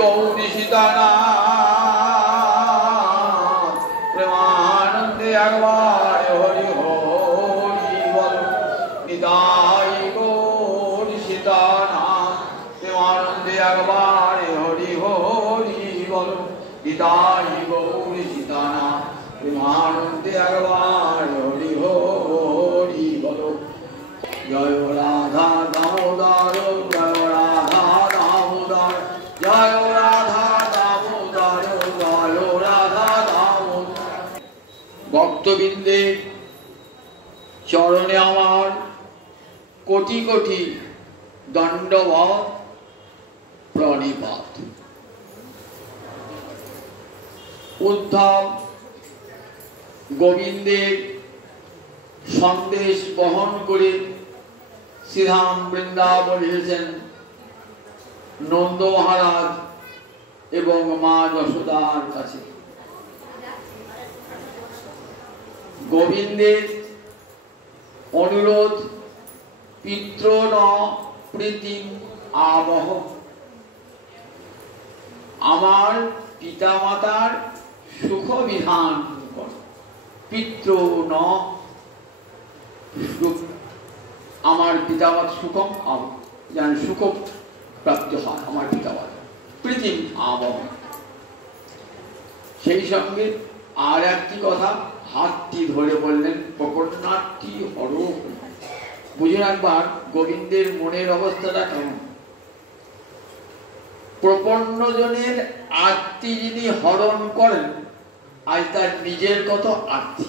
গৌরী সীতানাথ প্রেমানন্দে একবার হরি হরি বল নিতাই গৌরী সীতানাথ প্রেমানন্দে একবার হরি হরি বল নিতাই গৌরী সীতানাথ প্রেমানন্দে একবার হরি হরি বল জয় রাধা দামোদর জয় রাধা দামোদর জয় রাধা দামোদর জয় রাধা দামোদর। ভক্তবৃন্দের চরণে আমার কোটি কোটি দণ্ডবত প্রণিপাত। উদ্ধব গোবিন্দের সন্দেশ বহন করে শ্রীধাম বৃন্দাবন এসেছেন নন্দ মহারাজ এবং মা যশোদার কাছে। গোবিন্দের অনুরোধ পিতৃ ন প্রীতি আবহ, আমার পিতা মাতার সুখ বিধান কর। পিতৃ ন আমার পিতামাতা সুখম যেন সুখ প্রাপ্তি হয় আমার পিতামাতা প্রীতি আবহ। সেই সঙ্গে আর একটি কথা হাতটি ধরে বললেন প্রপন্নাটি হর। বুঝুন একবার গোবিন্দের মনের অবস্থাটা কেমন। প্রপন্ন জনের আরতি যিনি হরণ করেন আজ তার নিজের কত আরতি।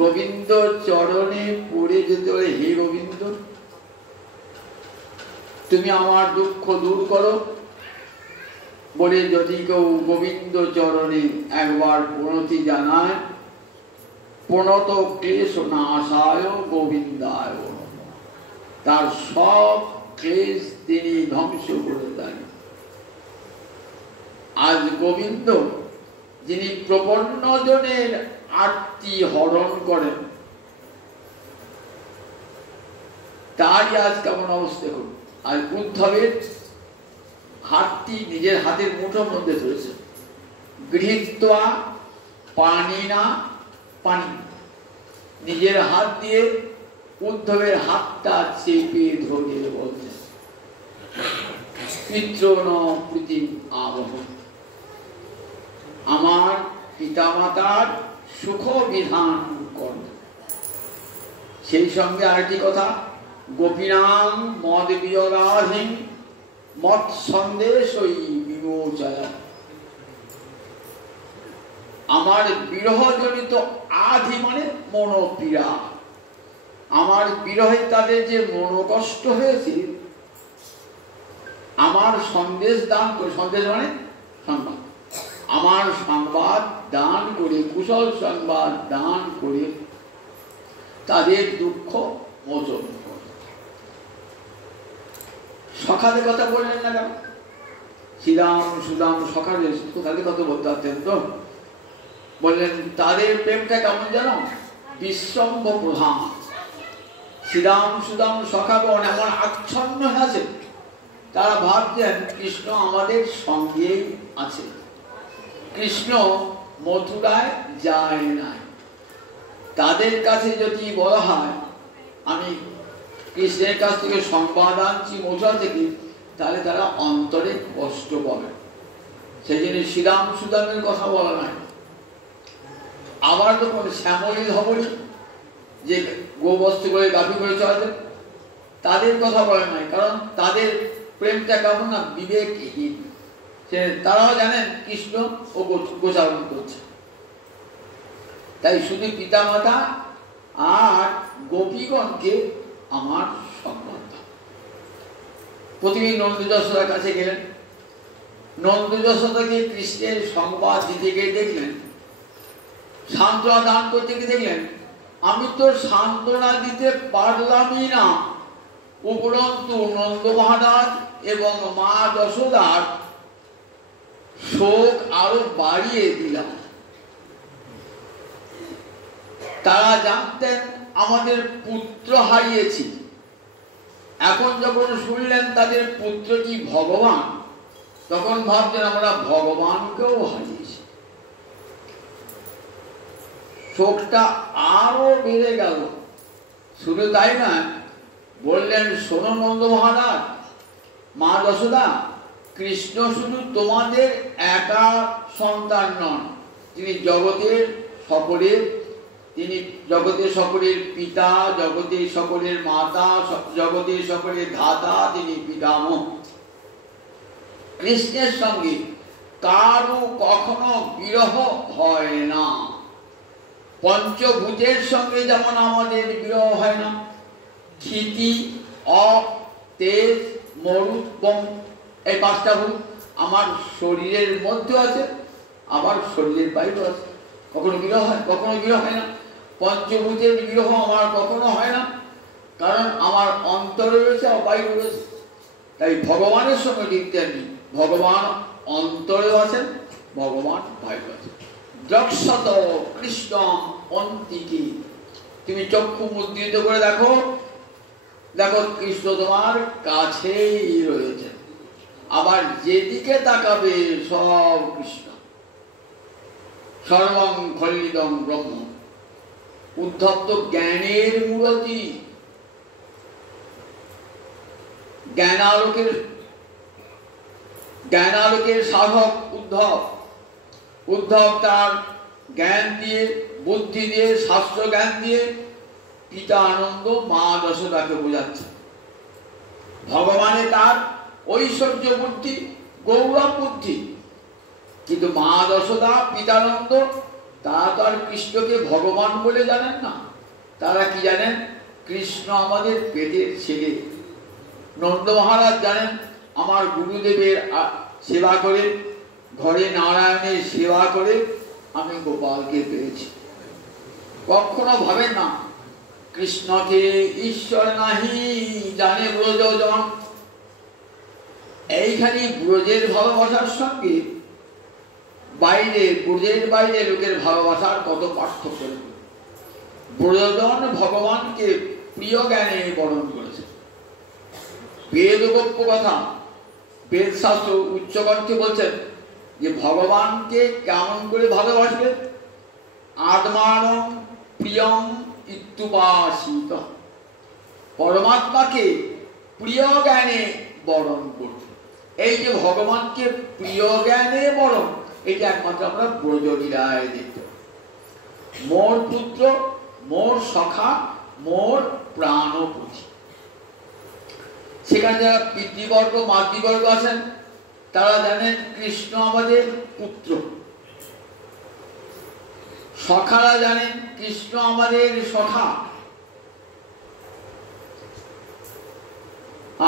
গোবিন্দ চরণে পড়ে যেতে বলে হে গোবিন্দ তুমি আমার দুঃখ দূর করো বলে যদি কেউ গোবিন্দ চরণে একবার প্রণতি জানায় প্রণত ক্লেশ নাশায় গোবিন্দায়, তার সব ক্লেশ তিনি ধ্বংস করে দেন। আজ গোবিন্দ যিনি প্রপন্ন জনের আরতি হরণ করেন তারই আজ কেমন অবস্থা করুন। আর উদ্ধবের হাতটি নিজের হাতের মুঠোর মধ্যে ধরেছে। গৃহীত্বা পানি না পানি, নিজের হাত দিয়ে উদ্ধবের হাতটা চেপে ধরে বলছে পিতৃ ন প্রীতি আবহ, আমার পিতামাতার সুখ বিধান কর। সেই সঙ্গে আরেকটি কথা গোপীনাং মদ বিয়োগাধীন মত সন্দেশই বিমোচয়, আমার বিরহজনিত আধি মানে মনোপীড়া, আমার বিরহে তাদের যে মনোকষ্ট হয়েছে আমার সন্দেশ দান করে, সন্দেশ মানে সংবাদ, আমার সংবাদ দান করে কুশল সংবাদ দান করে তাদের দুঃখ মোচন করে। সখাদের কথা বললেন না কেন? শ্রীরাম সুদাম সখাদের তাদের কথা বলতে পারতেন তো। বললেন তাদের প্রেমটা কেমন জানো? বিশ্বম্ভ প্রধান। শ্রীরাম সুদাম সখাগণ এমন আচ্ছন্ন আছে তারা ভাবছেন কৃষ্ণ আমাদের সঙ্গেই আছে। কৃষ্ণ মথুরায় যায় নাই। তাদের কাছে যদি বলা হয় আমি কৃষ্ণের কাছ থেকে সংবাদ আনছি মথুরা থেকে, তাহলে তারা অন্তরে কষ্ট পাবে। সেই জন্য শ্রীরাম সুদামের কথা বলা নাই। আবার যখন শ্যামলী ধবলী যে গোবস্তু করে গাভী করে চলাতেন তাদের কথা বলা নাই, কারণ তাদের প্রেমটা কেমন না বিবেকহীন। তারাও জানেন কৃষ্ণ ও গোচারণ করছে। তাই শুধু পিতামাতা আর গোপীগণকে আমার সম্মান। প্রতিদিন নন্দ যশোদার কাছে গেলেন। নন্দ যশোদাকে কৃষ্ণের সংবাদ দিতে গিয়ে দেখলেন, সান্ত্বনা দান করতে গিয়ে দেখলেন আমি তো সান্ত্বনা দিতে পারলামই না, উপরন্তু নন্দ মহারাজ এবং মা যশোদার শোক আরো বাড়িয়ে দিলাম। তারা জানতেন আমাদের পুত্র হারিয়েছি, এখন যখন শুনলেন তাদের পুত্রটি ভগবান, তখন ভাবছেন আমরা ভগবানকেও হারিয়েছি। শোকটা আরো বেড়ে গেল। শুধু তাই না, বললেন শোনো নন্দ মহারাজ, মা যশোদা, কৃষ্ণ শুধু তোমাদের একা সন্তান নন, তিনি জগতের সকলের, তিনি জগতের সকলের পিতা, জগতের সকলের মাতা, জগতের সকলের ধাতা, তিনি পিতামহ। কৃষ্ণের সঙ্গে কারো কখনো বিরহ হয় না। পঞ্চভূতের সঙ্গে যেমন আমাদের বিরহ হয় না, ক্ষিতি, অপ, তেজ, মরুত, বম, এই পাঁচটা ভূত আমার শরীরের মধ্যে আছে, আবার শরীরের বাইরে আছে। কখনো বিরহ হয়, কখনো বিরহ হয় না। পঞ্চভূতের বিরহ আমার কখনো হয় না, কারণ আমার অন্তরে রয়েছে আর বাইরে রয়েছে। তাই ভগবানের সঙ্গে লিখতে নেই, ভগবান অন্তরে আছেন, ভগবান বাইরে আছেন। দ্রক্ষত কৃষ্ণ অন্তিকে, তুমি চক্ষু মুদ্রিত করে দেখো, দেখো কৃষ্ণ তোমার কাছেই রয়েছে। আবার যেদিকে তাকাবে সব কৃষ্ণ। সর্বং খলিদং ব্রহ্ম, উদ্ধব তো জ্ঞানের মূরতি, জ্ঞানালোকের সাধক উদ্ধব। উদ্ধব তার জ্ঞান দিয়ে, বুদ্ধি দিয়ে, শাস্ত্র জ্ঞান দিয়ে পিতা আনন্দ মা যশোদাকে বোঝাচ্ছে। ভগবানে তার ঐশ্বর্য বুদ্ধি, গৌরব বুদ্ধি, কিন্তু মা যশোদা, পিতানন্দ তারা তো আর কৃষ্ণকে ভগবান বলে জানেন না। তারা কি জানেন? কৃষ্ণ আমাদের পেটের ছেলে। নন্দ মহারাজ জানেন আমার গুরুদেবের সেবা করে, ঘরে নারায়ণের সেবা করে আমি গোপালকে পেয়েছি। কখনো ভাবেন না কৃষ্ণকে ঈশ্বর নাহি জানে ব্রজজন। এইখানে ব্রজের ভালোবাসার সঙ্গে বাইরে, ব্রজের বাইরে লোকের ভালোবাসার কত পার্থক্য। ব্রজজন ভগবানকে প্রিয় জ্ঞানে বরণ করেছে। বেদগোপ্য কথা, বেদ শাস্ত্র উচ্চকণ্ঠে বলছেন যে ভগবানকে কেমন করে ভালোবাসবে? আত্মানং প্রিয়ম ইত্যুপাসিত, পরমাত্মাকে প্রিয় জ্ঞানে বরণ করতে। এই যে ভগবানকে প্রিয় জ্ঞানে বরণ, এটা একমাত্র আমরা ব্রজলীলায় দেখতে। মোর পুত্র, মোর সখা, মোর প্রাণপতি। সেখানে যারা পিতৃবর্গ, মাতৃবর্গ আছেন তারা জানেন কৃষ্ণ আমাদের পুত্র। সখারা জানেন কৃষ্ণ আমাদের সখা।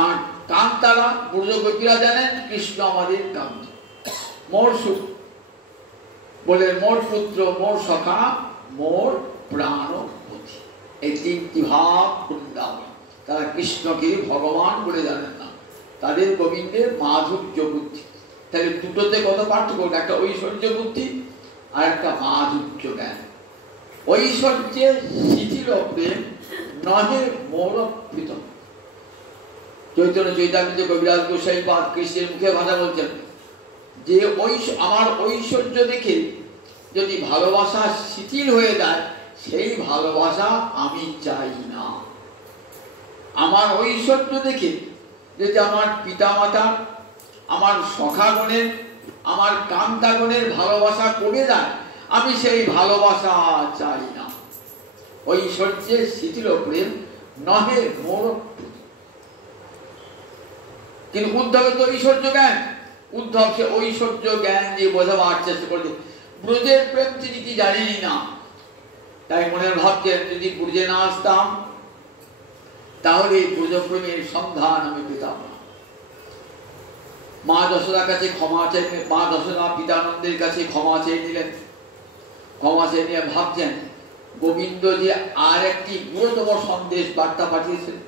আর কান্তারা, ব্রজগোপীরা জানেন কৃষ্ণ আমাদের কান্ত। মোর সুখ বলে মোর পুত্র, মোর সখা, মোর প্রাণপতি, এই তিনটি ভাব বৃন্দাবন। তারা কৃষ্ণকে ভগবান বলে জানেন না, তাদের গোবিন্দের মাধুর্য বুদ্ধি। তাহলে দুটোতে কত পার্থক্য? একটা ঐশ্বর্য বুদ্ধি আর একটা মাধুর্য জ্ঞান। ঐশ্বর্যের শিথিল প্রেম নহে মোর প্রীতম। চৈতন্য চৈতামৃতে কবিরাজ গোসাই পাদ কৃষ্ণের মুখে ভাষা বলছেন যে আমার ঐশ্বর্য দেখে যদি ভালোবাসা শিথিল হয়ে যায়, সেই ভালোবাসা আমি চাই না। আমার ঐশ্বর্য দেখে যদি আমার পিতামাতা, আমার সখাগণের, আমার কান্তাগণের ভালোবাসা কমে যায়, আমি সেই ভালোবাসা চাই না। ঐশ্বর্যের শিথিল প্রেম নহে মোর। কিন্তু উদ্ধবের তো ঐশ্বর্য জ্ঞান, উদ্ধব সে ঐশ্বর্য জ্ঞান দিয়ে বোঝাবার চেষ্টা করছে। ব্রজের প্রেম তিনি কি জানেনই না। তাই মনে ভাবছেন যদি ব্রজে না আসতাম তাহলে ব্রজপ্রেমের সন্ধান আমি পেতাম না। মা যশোদার কাছে ক্ষমা চেয়ে, মা যশোদা পিতানন্দের কাছে ক্ষমা চেয়ে নিলেন। ক্ষমা চেয়ে নিয়ে ভাবছেন গোবিন্দ যে আর একটি গুরুতর সন্দেশ বার্তা পাঠিয়েছেন।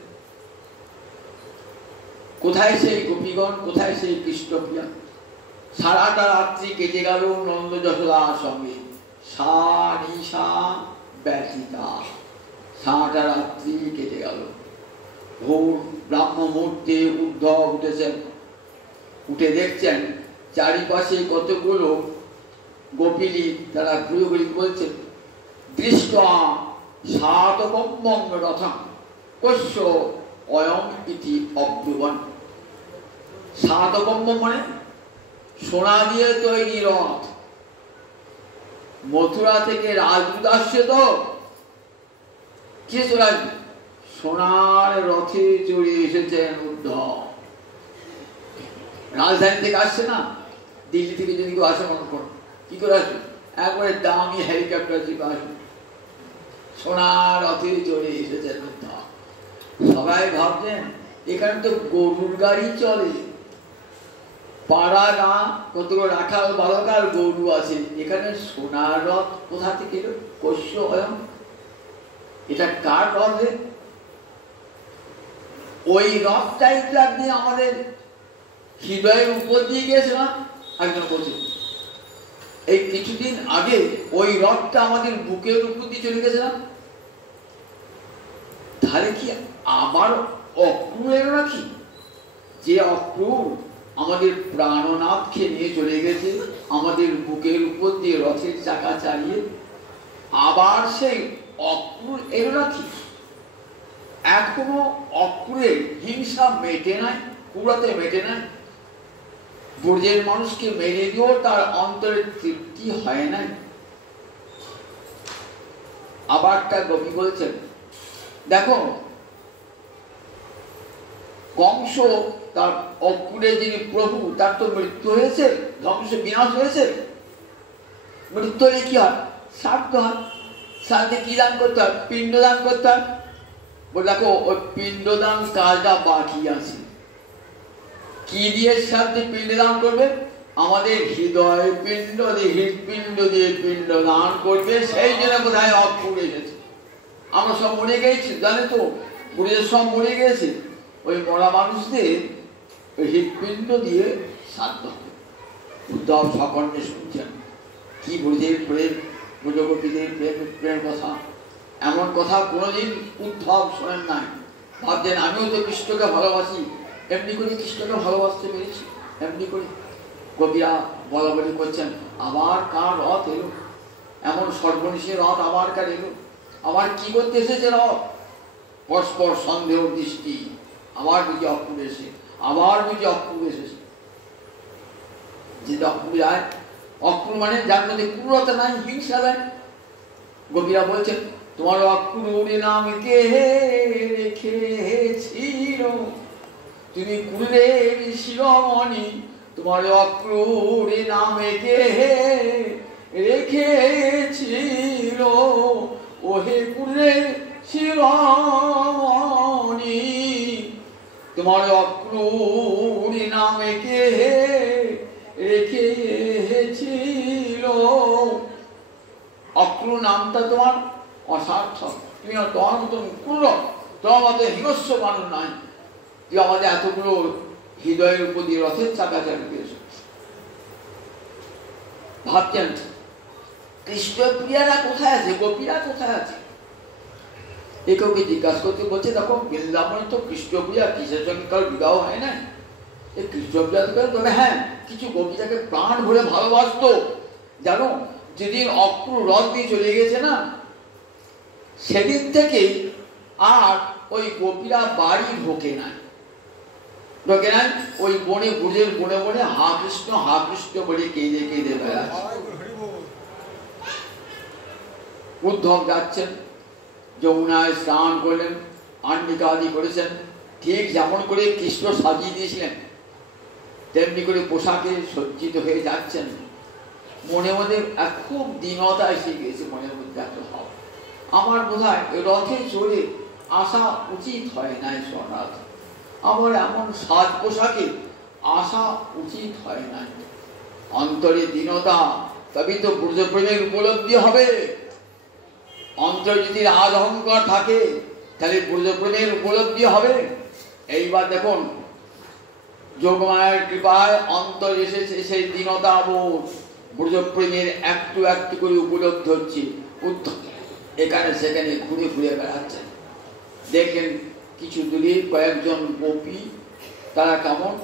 কোথায় সেই গোপীগণ, কোথায় সেই কৃষ্ণপ্রিয়া? সারাটা রাত্রি কেটে গেল নন্দ যশোদার সঙ্গে, সারিসা ব্যথিতা। সারাটা রাত্রি কেটে গেল। ভোর ব্রাহ্ম মুহূর্তে উদ্ধব উঠেছেন, উঠে দেখছেন চারিপাশে কতগুলো গোপিনী তারা ঘুরে ঘুরে বলছে, দৃষ্টা সাতকম্বং রথম কস্য অয়ম ইতি অব্রুবন। সাতকম্ব মানে সোনা দিয়ে তৈরি রথ। মথুরা থেকে রাজদূত আসছে তো, কে চলে আসবে? সোনার রথে চড়ে এসেছেন উদ্ধব। রাজধানী থেকে আসছে না, দিল্লি থেকে যদি কেউ আসে মনে করো, কি করে আসবে? একবারে দামি হেলিকপ্টার জিপে আসবে, সোনার রথে চড়ে এসেছেন উদ্ধব। সবাই ভাবছেন এখানে তো গরুর গাড়ি চলে, পাড়া না কতগুলো রাখাল বালকার গরু আছে, এখানে সোনার রথ কোথা থেকে এলো? কস্য অয়ম, এটা কার রথ? ওই রথটাই দিয়ে আমাদের হৃদয়ের উপর দিয়ে গিয়েছে না? একজন বলছে এই কিছুদিন আগে ওই রথটা আমাদের বুকের উপর দিয়ে চলে গেছে না? তাহলে কি আবার অক্রূর এলো নাকি? যে অক্রূর আমাদের প্রাণনাথকে নিয়ে চলে গেছে আমাদের বুকের উপর দিয়ে রথের চাকা চালিয়ে, আবার সেই অক্রূর এলো নাকি? এখনো অক্রূরের হিংসা মেটে নাই, পুরাতে মেটে নাই। ব্রজের মানুষকে মেরে দিয়েও তার অন্তরের তৃপ্তি হয় নাই। আবার তার কবি বলছেন, দেখো কংস তার অক্রূরের যিনি প্রভু, তার তো মৃত্যু হয়েছে, ধ্বংস বিনাশ হয়েছে। মৃত্যু হলে কি হয়? শ্রাদ্ধ হয়। শ্রাদ্ধে কি দান করতে হয়? পিণ্ডদান করতে হয়। বলে দেখো ওই পিণ্ডদান কাজটা বাকি আছে। কি দিয়ে শ্রাদ্ধে পিণ্ডদান করবে? আমাদের হৃদয় পিণ্ড দিয়ে, হৃদপিণ্ড দিয়ে পিণ্ড দান করবে। সেই জন্য বোধহয় অক্রূর এসেছে। আমরা সব মরে গেছি, জানে তো, বুড়িদের সব মরে গেছে। ওই মরা মানুষদের হৃদপিণ্ড দিয়ে শ্রাদ্ধ হবে। উদ্ধব সকর্ণে শুনছেন কি বুড়িদের প্রেম, ব্রজগোপীদের প্রেম কথা। এমন কথা কোনোদিন উদ্ধব শোনেন নাই। ভাবছেন আমিও তো কৃষ্ণকে ভালোবাসি, এমনি করে কৃষ্ণকে ভালোবাসতে পেরেছি, এমনি করে। গোপীরা বলা বলি করছেন, আবার কার রথ এলো? এমন সর্বনিশে রথ আবার কার এলো? আবার কি করতে এসেছে রথ? পরস্পর সন্দেহ দৃষ্টি। আবার বুঝি অক্রূর এসে, আবার বুঝি অক্রূর এসেছে। যে অক্রূর আয়, অক্রূর মানে যার মধ্যে ক্রূরতা নাই, হিংসা নাই। গোপীরা বলছেন, তোমার অক্রূর নাম কে রেখেছিল? তুমি কুলের শিরোমণি, তোমার অক্রূর নামে কে রেখেছিল? ওহে কুলের শিরোমণি, তোমার অক্রূর নামে কে রেখেছিল? অক্রূর নামটা তোমার অসার্থক। তুমি তোমার মতন ক্রূর, তোমার মতো হিংস্র মানুষ নাই যে আমাদের এতগুলো হৃদয়ের উপর দিয়ে রথের চাকা চালিয়ে দিয়েছে। ভাবছেন কৃষ্ণপ্রিয়ারা কোথায় আছে, গোপীরা কোথায় আছে? একে জিজ্ঞাসা করতে বলছে, দেখো বৃন্দাবনে তো কৃষ্ণপ্রিয়া কিসের সঙ্গে কারো বিবাহ হয় না। এই কৃষ্ণপ্রিয়া তো তবে হ্যাঁ কিছু গোপীটাকে প্রাণ ভরে ভালোবাসত। জানো যেদিন অক্রূর রথ দিয়ে চলে গেছে না, সেদিন থেকে আর ওই গোপীরা বাড়ি ঢোকে নাই। ওই বনে ব্রজের বনে বনে হা কৃষ্ণ বলে কেঁদে কেঁদে বেড়াচ্ছে। উদ্ধব যাচ্ছেন, যমুনায় স্নান করলেন, আন্নিকা আদি করেছেন, ঠিক যেমন করে কৃষ্ণ সাজিয়ে দিয়েছিলেন তেমনি করে পোশাকে সজ্জিত হয়ে যাচ্ছেন। মনে মনে খুব দীনতা এসে গিয়েছে, মনের মধ্যে এত ভাব, আমার বোধ হয় রথে চড়ে আসা উচিত হয় নাই সোনাথ, আমার এমন সাজ পোশাকে আসা উচিত হয় নাই। অন্তরে দীনতা, তবেই তো ব্রজপ্রেমের উপলব্ধি হবে। অন্তরে যদি রাজ অহংকার থাকে তাহলে ব্রজপ্রেমের উপলব্ধি হবে। এইবার দেখুন যোগমায়ের কৃপায় অন্তর এসেছে সেই দীনতা বোধ, ব্রজপ্রেমের একটু একটু করে উপলব্ধি হচ্ছে। এখানে সেখানে ঘুরে ঘুরে বেড়াচ্ছেন। দেখেন কিছু দূরে কয়েকজন গোপী, তারা কেমন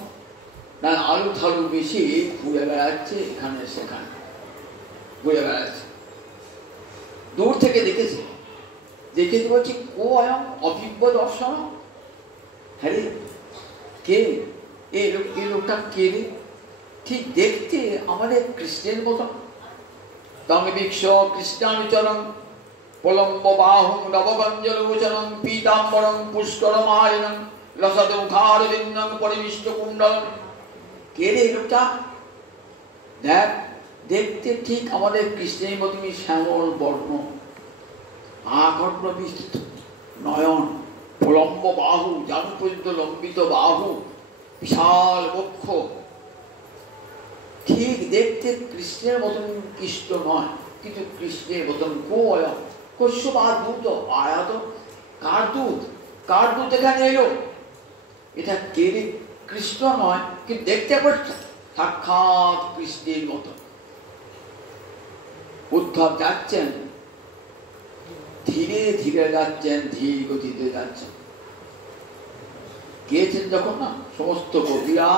না আলু থালু বেশি ঘুরে বেড়াচ্ছে এখানে সেখানে ঘুরে বেড়াচ্ছে। দূর থেকে দেখেছে, দেখে বলছি ও অয়ং অভিজ্ঞ দর্শন। হ্যাঁ রে, কে এই লোকটা কে রে? ঠিক দেখতে আমাদের কৃষ্ণের মতন। তঙ্গবীক্ষ কৃষ্ণানুচরণ প্রলম্ব বাহুং নবগঞ্জলোচনং পীতাম্বরং পুষ্করমালিনং রসদুখারবিন্দং পরিবিষ্ট কুণ্ডলং। কে রে লোকটা? দেখ, দেখতে ঠিক আমাদের কৃষ্ণের মতনই শ্যামল বর্ণ, আকর্ণ বিস্তৃত নয়ন, প্রলম্ব বাহু, জানু পর্যন্ত লম্বিত বাহু, বিশাল বক্ষ। ঠিক দেখতে কৃষ্ণের মতন কৃষ্ণ নয়, কিন্তু কৃষ্ণের মতন গোয়ম কশ্যপ দূত আয়াত। কার দূত? কার দূত এখানে এলো? এটা কে রে? কৃষ্ণ নয়, কিন্তু দেখতে পাচ্ছে সাক্ষাৎ কৃষ্ণের মতন। উদ্ধব যাচ্ছেন, ধীরে ধীরে যাচ্ছেন, ধীর গতিতে যাচ্ছেন। গিয়েছেন যখন না, সমস্ত কবিরা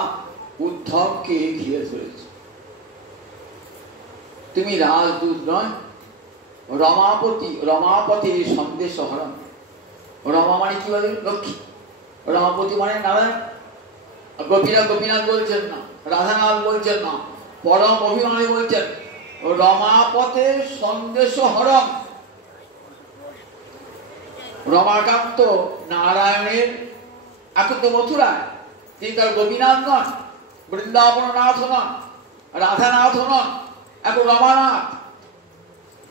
উদ্ধবকে ঘিরে ধরেছে। তুমি রাজদূত নয়, রমাপতি, রমাপতির সন্দেশ হরণ। রমা মানে কি বলে? লক্ষ্মী। রমাপতি মানে নারায়ণ। গোপীরা গোপীনাথ বলছেন না, রাধানাথ বলছেন না, পরম অভিমানী বলছেন রমাপতের সন্দেশ হরণ। রমাকান্ত নারায়ণের এখন তো মথুরায়, তিনি তার গোপীনাথ নন, বৃন্দাবননাথ নন, রাধানাথ নন, এখন রমানাথ।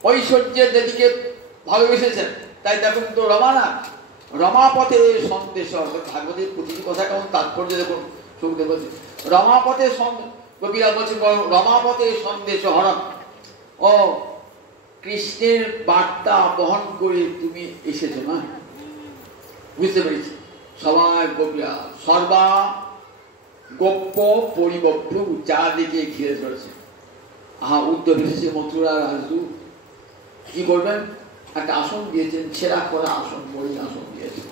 ঐশ্বর্যের দেবীকে ভালোবেসেছেন, তাই দেখুন তো রমানাথ। রমাপথে সন্দেশ, ভাগবতের প্রতিটি কথা কেমন তাৎপর্য দেখুন। সুখদেব বলছে রমাপথে, গোপীরা বলছেন রমাপথে সন্দেশ হরণ। ও কৃষ্ণের বার্তা বহন করে তুমি এসেছো না? বুঝতে পেরেছি। সবাই গোপীরা সর্বা গোপ্য পরিবভ্রু চারদিকে ঘিরে ধরেছে। আহা, উদ্ধব এসেছে, মথুরা রাজদূত। কি করবেন? একটা আসন দিয়েছেন, ছেঁড়া করা আসন, বড়ি আসন দিয়েছেন।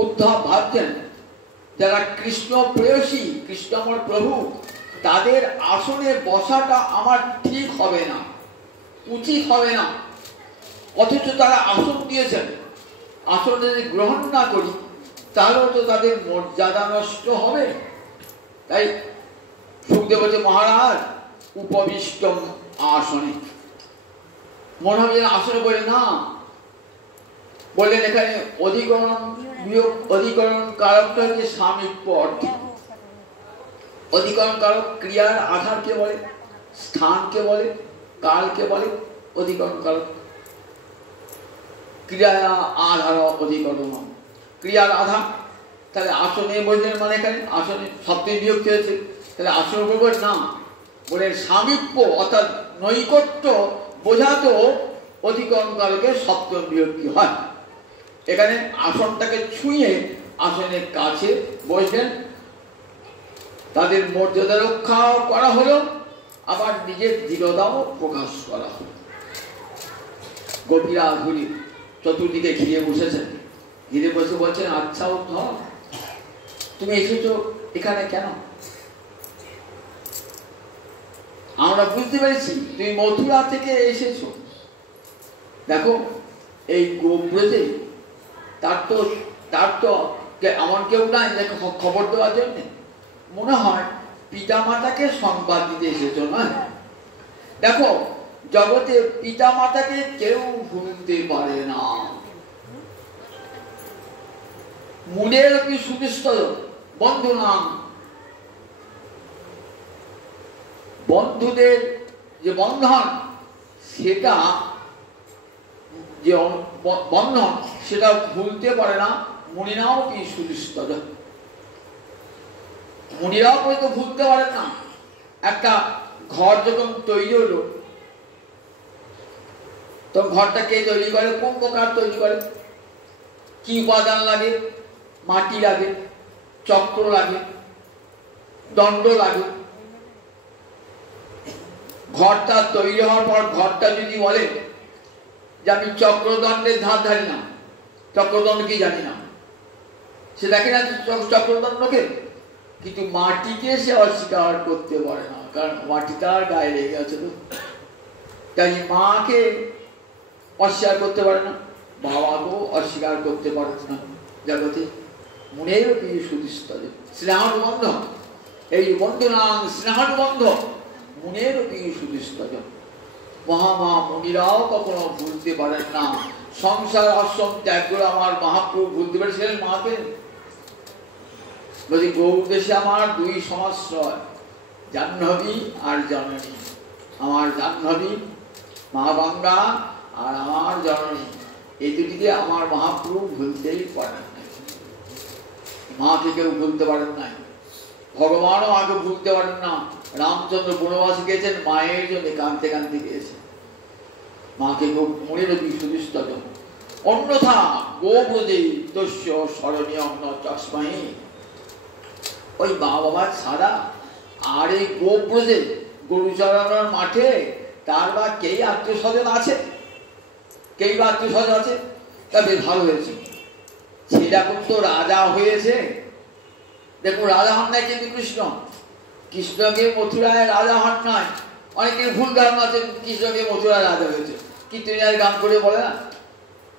উদ্ধব ভাবছেন যারা কৃষ্ণ প্রেয়সী, কৃষ্ণ আমার প্রভু, তাদের আসনে বসাটা আমার ঠিক হবে না, উচিত হবে না। অথচ তারা আসন দিয়েছেন, আসন যদি গ্রহণ না করি তাহলেও তো তাদের মর্যাদা নষ্ট হবে। তাই সুখদেব বলছে মহারাজ উপবিষ্টম আসনে। মনে হবে যেন আসনে বলে না, বললেন এখানে অধিকরণ বিয়োগ, অধিকরণ কারকটা হচ্ছে সামীপ্য অর্থ। অধিকরণ কারক ক্রিয়ার আধারকে বলে, স্থানকে বলে, কালকে বলে অধিকরণ কারক। ক্রিয়া আধার অধিকরণ, ক্রিয়ার আধার। তাহলে আসনে বললেন মানে এখানে আসনে সপ্তমী বিভক্তি হয়েছে, তাহলে আসন বলবেন না, বলে সামীপ্য অর্থাৎ নৈকট্য বোঝাতো অধিকরণ কারকের সপ্তম বিভক্তি হয়। এখানে আসনটাকে ছুঁয়ে আসনের কাছে বসবেন, তাদের মর্যাদা রক্ষা করা হলো, আবার নিজের দৃঢ়তাও প্রকাশ করা হলো। গোপীরা ঘুরি চতুর্দিকে ঘিরে বসেছেন, ঘিরে বসে বলছেন আচ্ছা উদ্ধব, তুমি এসেছো এখানে কেন? আমরা বুঝতে পেরেছি তুমি মথুরা থেকে এসেছো। দেখো এই গোব্রজে তার তো এমন কেউ নাই যাকে খবর দেওয়ার জন্য। মনে হয় পিতা মাতাকে সংবাদ দিতে এসেছো, নয়? দেখো জগতে পিতা মাতাকে কেউ ভুলতে পারে না। মূলের কি সুনিষ্ট বন্ধু নাম, বন্ধুদের যে বন্ধন, সেটা যে বন্ধন সেটা ভুলতে পারে না। মুনিরাও কি সুনিষ্ট, মুনিরাও হয়তো ভুলতে পারেন না। একটা ঘর যখন তৈরি হলো, তখন ঘরটা কে তৈরি করে? কোন প্রকার তৈরি করে? কি উপাদান লাগে? মাটি লাগে, চক্র লাগে, দণ্ড লাগে। ঘরটা তৈরি হওয়ার পর ঘরটা যদি বলে যে আমি চক্রদণ্ডের ধার ধারি না, চক্রদণ্ড কি জানি না, সে দেখে না চক্রদণ্ডকে, কিন্তু মাটিকে সে অস্বীকার করতে পারে না, কারণ মাটি তার গায়ে লেগে আছে। তো তাই মাকে অস্বীকার করতে পারে না, বাবাকেও অস্বীকার করতে পারে না। জগতে মুনের সুদৃষ্টজ স্নেহানুবন্ধ, এই বন্ধনাং স্নেহানুবন্ধ মুনের সুদৃষ্টজ। মহামা মুনিরাও কখনো ভুলতে পারেন না। সংসার আশ্রম ত্যাগ করে আমার মহাপ্রভু ভুলতে পেরেছিলেন মাকে? বলছি গৌর দেশে আমার দুই সমাশ্রয়, জাহ্নবী আর জননী। আমার জাহ্নবী মহাগঙ্গা আর আমার জননী, এই দুটিকে আমার মহাপ্রভু ভুলতেই পারেন নাই। মাকে কেউ ভুলতে পারেন নাই, ভগবানও মাকে ভুলতে পারেন না। রামচন্দ্র বনবাসে গিয়েছেন, মায়ের জন্য কাঁদতে কাঁদতে গিয়েছে। মাকে মনের সুদৃষ্টজ। অন্যথা গোব্রজে তস্য স্মরণীয় চশমাই, ওই মা বাবা ছাড়া আর এই গোব্রজে গরু চড়ানোর মাঠে তার বা কেই আত্মীয় স্বজন আছে? কেই বা আত্মীয় স্বজন আছে? তা বেশ ভালো হয়েছে, সেরকম তো রাজা হয়েছে। দেখুন রাজা হন নাই কিন্তু কৃষ্ণ, কৃষ্ণকে মথুরায় রাজা হন নাই। অনেকের ভুল ধারণা আছে কৃষ্ণকে মথুরায় রাজা হয়েছে, কীর্তনিয়ার গান করে বলে না,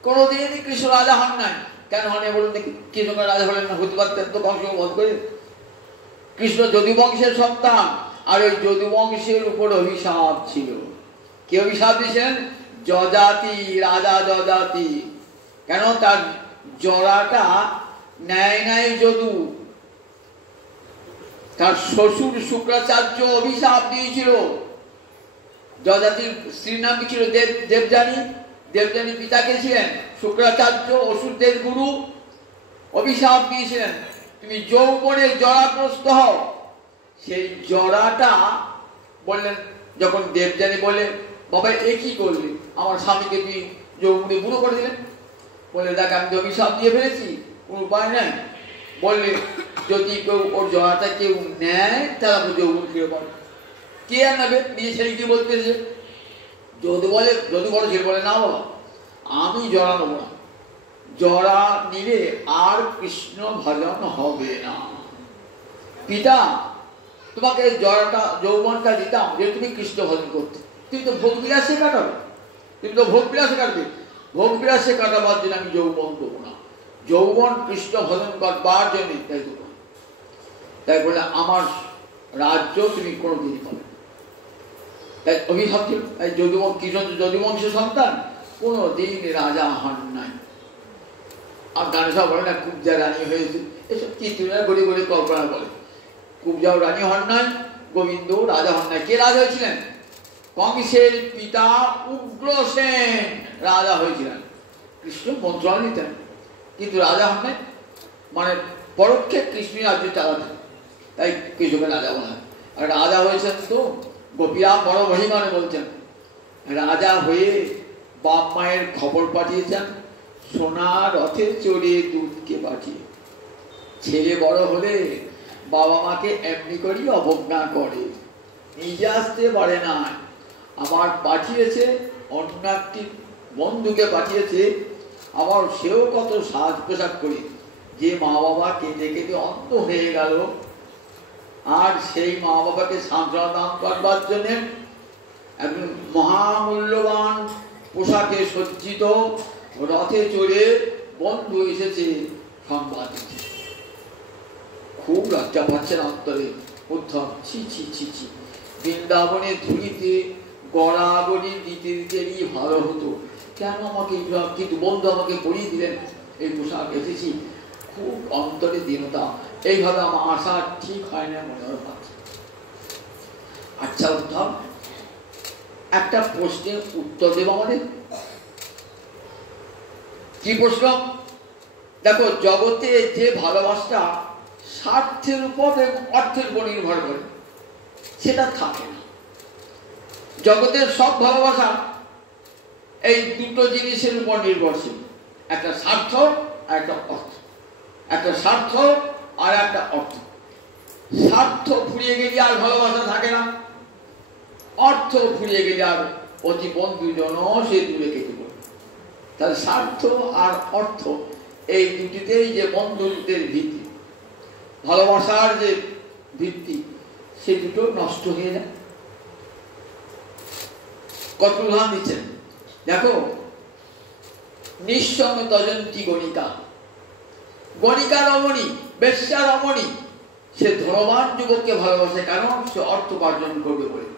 কোনোদিনই কৃষ্ণ রাজা হন নাই। কেন হন বলুন দেখি? কৃষ্ণকে রাজা হলেন না, হতে পারতেন তো বংশ বধ করে। কৃষ্ণ যদু বংশের সন্তান, আর ওই যদু বংশের উপর অভিশাপ ছিল। কে অভিশাপ দিয়েছেন? যজাতি, রাজা যজাতি। কেন? তার জরাটা ন্যায় ন্যায় যদু, তার শ্বশুর শুক্রাচার্য অভিশাপ দিয়েছিল। যজাতির স্ত্রীর নাম কি ছিল? দেবযানী। দেবযানী পিতাকে ছিলেন শুক্রাচার্য, অসুরদের গুরু। অভিশাপ দিয়েছিলেন তুমি যৌবনে জরাগ্রস্ত হও। সেই জরাটা বললেন, যখন দেবযানী বলে বাবা এ কি করলি, আমার স্বামীকে তুই যৌবনে বুড়ো করে দিলেন। বলে দেখ আমি অভিশাপ দিয়ে ফেলেছি, কোনো উপায় নাই। বললে যদি কেউ ওর জরাটা কেউ নেয় তারা যৌবন ফিরে পাবে। কে আর নেবে? নিজে ছেলে কি বলতেছে? যদি বলে, যদি বড় ছেলে বলে না বাবা আমি জরা নেবো না, জরা নিলে আর কৃষ্ণ ভজন হবে না। পিতা তোমাকে জরাটা যৌবনটা দিতাম যে তুমি কৃষ্ণ ভজন করতে, তুমি তো ভোগ বিলাসে কাটাবে, তুমি তো ভোগ বিলাসে কাটবে। ভোগ বিলাসে কাটাবার জন্য আমি যৌবন দেবো না, যৌবন কৃষ্ণ ভজন করবার জন্য তাই দেবো। তাই বলে আমার রাজ্য তুমি কোনোদিনই পাবে। তাই অভিশাপ ছিল। তাই কৃষ্ণ যদুবংশের সন্তান, কোনোদিন রাজা হন নাই। আর গানে সব বলে না কুবজা রানী হয়েছে, এসব কীর্তনের গড়ি গড়ি কল্পনা বলে। কুবজাও রানী হন নাই, গোবিন্দ রাজা হন নাই। কে রাজা হয়েছিলেন? কংসের পিতা উগ্রসেন রাজা হয়েছিলেন। কৃষ্ণ মন্ত্রণা নিতেন কিন্তু রাজা হন নাই, মানে পরোক্ষে কৃষ্ণ রাজ্য চালাতেন, তাই কৃষ্ণকে রাজা বলা হয়। আর রাজা হয়েছেন তো গোপীরা বড় মহিমানে বলছেন, রাজা হয়ে বাপ মায়ের খবর পাঠিয়েছেন, সোনা রথে চড়ে দুধকে পাঠিয়ে। ছেলে বড় হলে বাবা মাকে এমনি করেই অবজ্ঞা করে, নিজে আসতে পারে না। আবার পাঠিয়েছে অন্য একটি বন্ধুকে পাঠিয়েছে, আবার সেও কত সাজ পোশাক করে, যে মা বাবা কেঁদে কেঁদে অন্ত হয়ে গেল। আর সেই মা বাবাকে সান্ত্বনা দান করবার জন্য একজন মহামূল্যবান পোশাকে সজ্জিত রথে চড়ে বন্ধু এসেছে সংবাদ দিচ্ছে। খুব লজ্জা পাচ্ছেন অন্তরে, উদ্ধব ছি ছি ছি ছি, বৃন্দাবনে ধুলিতে গড়াগড়ি দিতে দিতেই ভালো হতো, কেন আমাকে কিন্তু বন্ধু আমাকে পরিয়ে দিলেন এই পোশাক, এসেছি খুব অন্তরে দীনতা, এইভাবে আমার আশা ঠিক হয় না মনে হচ্ছে। আচ্ছা উদ্ধব, একটা প্রশ্নের উত্তর দেব আমাদের। কি প্রশ্ন? দেখো জগতে যে ভালোবাসা স্বার্থের উপর এবং অর্থের উপর নির্ভর করে সেটা থাকে না। জগতের সব ভালোবাসা এই দুটো জিনিসের উপর নির্ভরশীল, একটা স্বার্থ আর একটা অর্থ। একটা স্বার্থ আর একটা অর্থ। স্বার্থ ফুরিয়ে গেলে আর ভালোবাসা থাকে না, অর্থ ফুরিয়ে গেলে আর অতি বন্ধুজন সে দূরে কেটে পড়ে। তাহলে স্বার্থ আর অর্থ এই দুটিতেই যে বন্ধুত্বের ভিত্তি, ভালোবাসার যে ভিত্তি, সে দুটো নষ্ট হয়ে যায়। কত উদাহরণ দিচ্ছেন দেখো। নিঃসঙ্গ তজন্তি গণিকা, গণিকা রমণী, বেশ্যা রমণী, সে ধনবান যুবককে ভালোবাসে, কারণ সে অর্থ উপার্জন করবে বলে।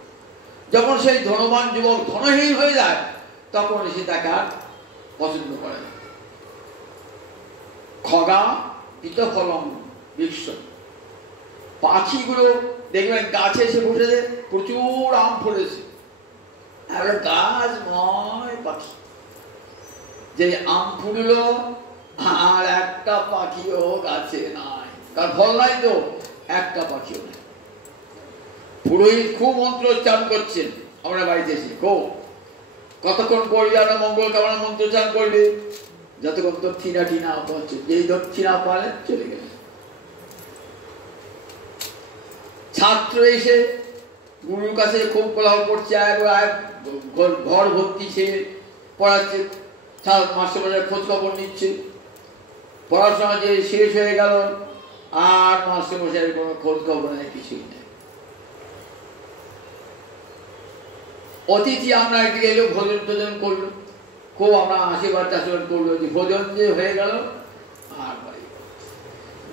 যখন সেই ধনবান যুবক ধনহীন হয়ে যায়, তখন সে তাকে আর পছন্দ করে না। খগা পিতফলম বৃক্ষ, পাখিগুলো দেখবেন গাছে এসে বসেছে, প্রচুর আম ফলেছে, গাছময় পাখি। যে আম ফুললো আর একটা পাখিও গাছে নাই, কারণ ফল নাই তো, একটা পাখিও নেই। পুরোহিত খুব মন্ত্রোচ্চারণ করছেন, আমরা বাড়িতে এসে খুব কতক্ষণ করবে, আমরা মঙ্গল কামনা মন্ত্রোচ্চারণ করবে, যতক্ষণ দক্ষিণাটি না পৌঁছে। যেই দক্ষিণা পালে চলে গেল। ছাত্র এসে গুরুর কাছে খুব কোলাহল করছে, ঘর ভর্তি সে পড়াচ্ছে, মাস্টারমশাই খোঁজ খবর নিচ্ছে। পড়াশোনা যে শেষ হয়ে গেল, আর মাস্টারমশাইয়ের কোনো খোঁজ খবর নেই, কিছুই নেই। অতিথি আমরা একদিকে এলো, ভোজন টোজন করলো, খুব আমরা আশীর্বাদ টাশীর্বাদ করলো, যে ভোজন যে হয়ে গেল। আর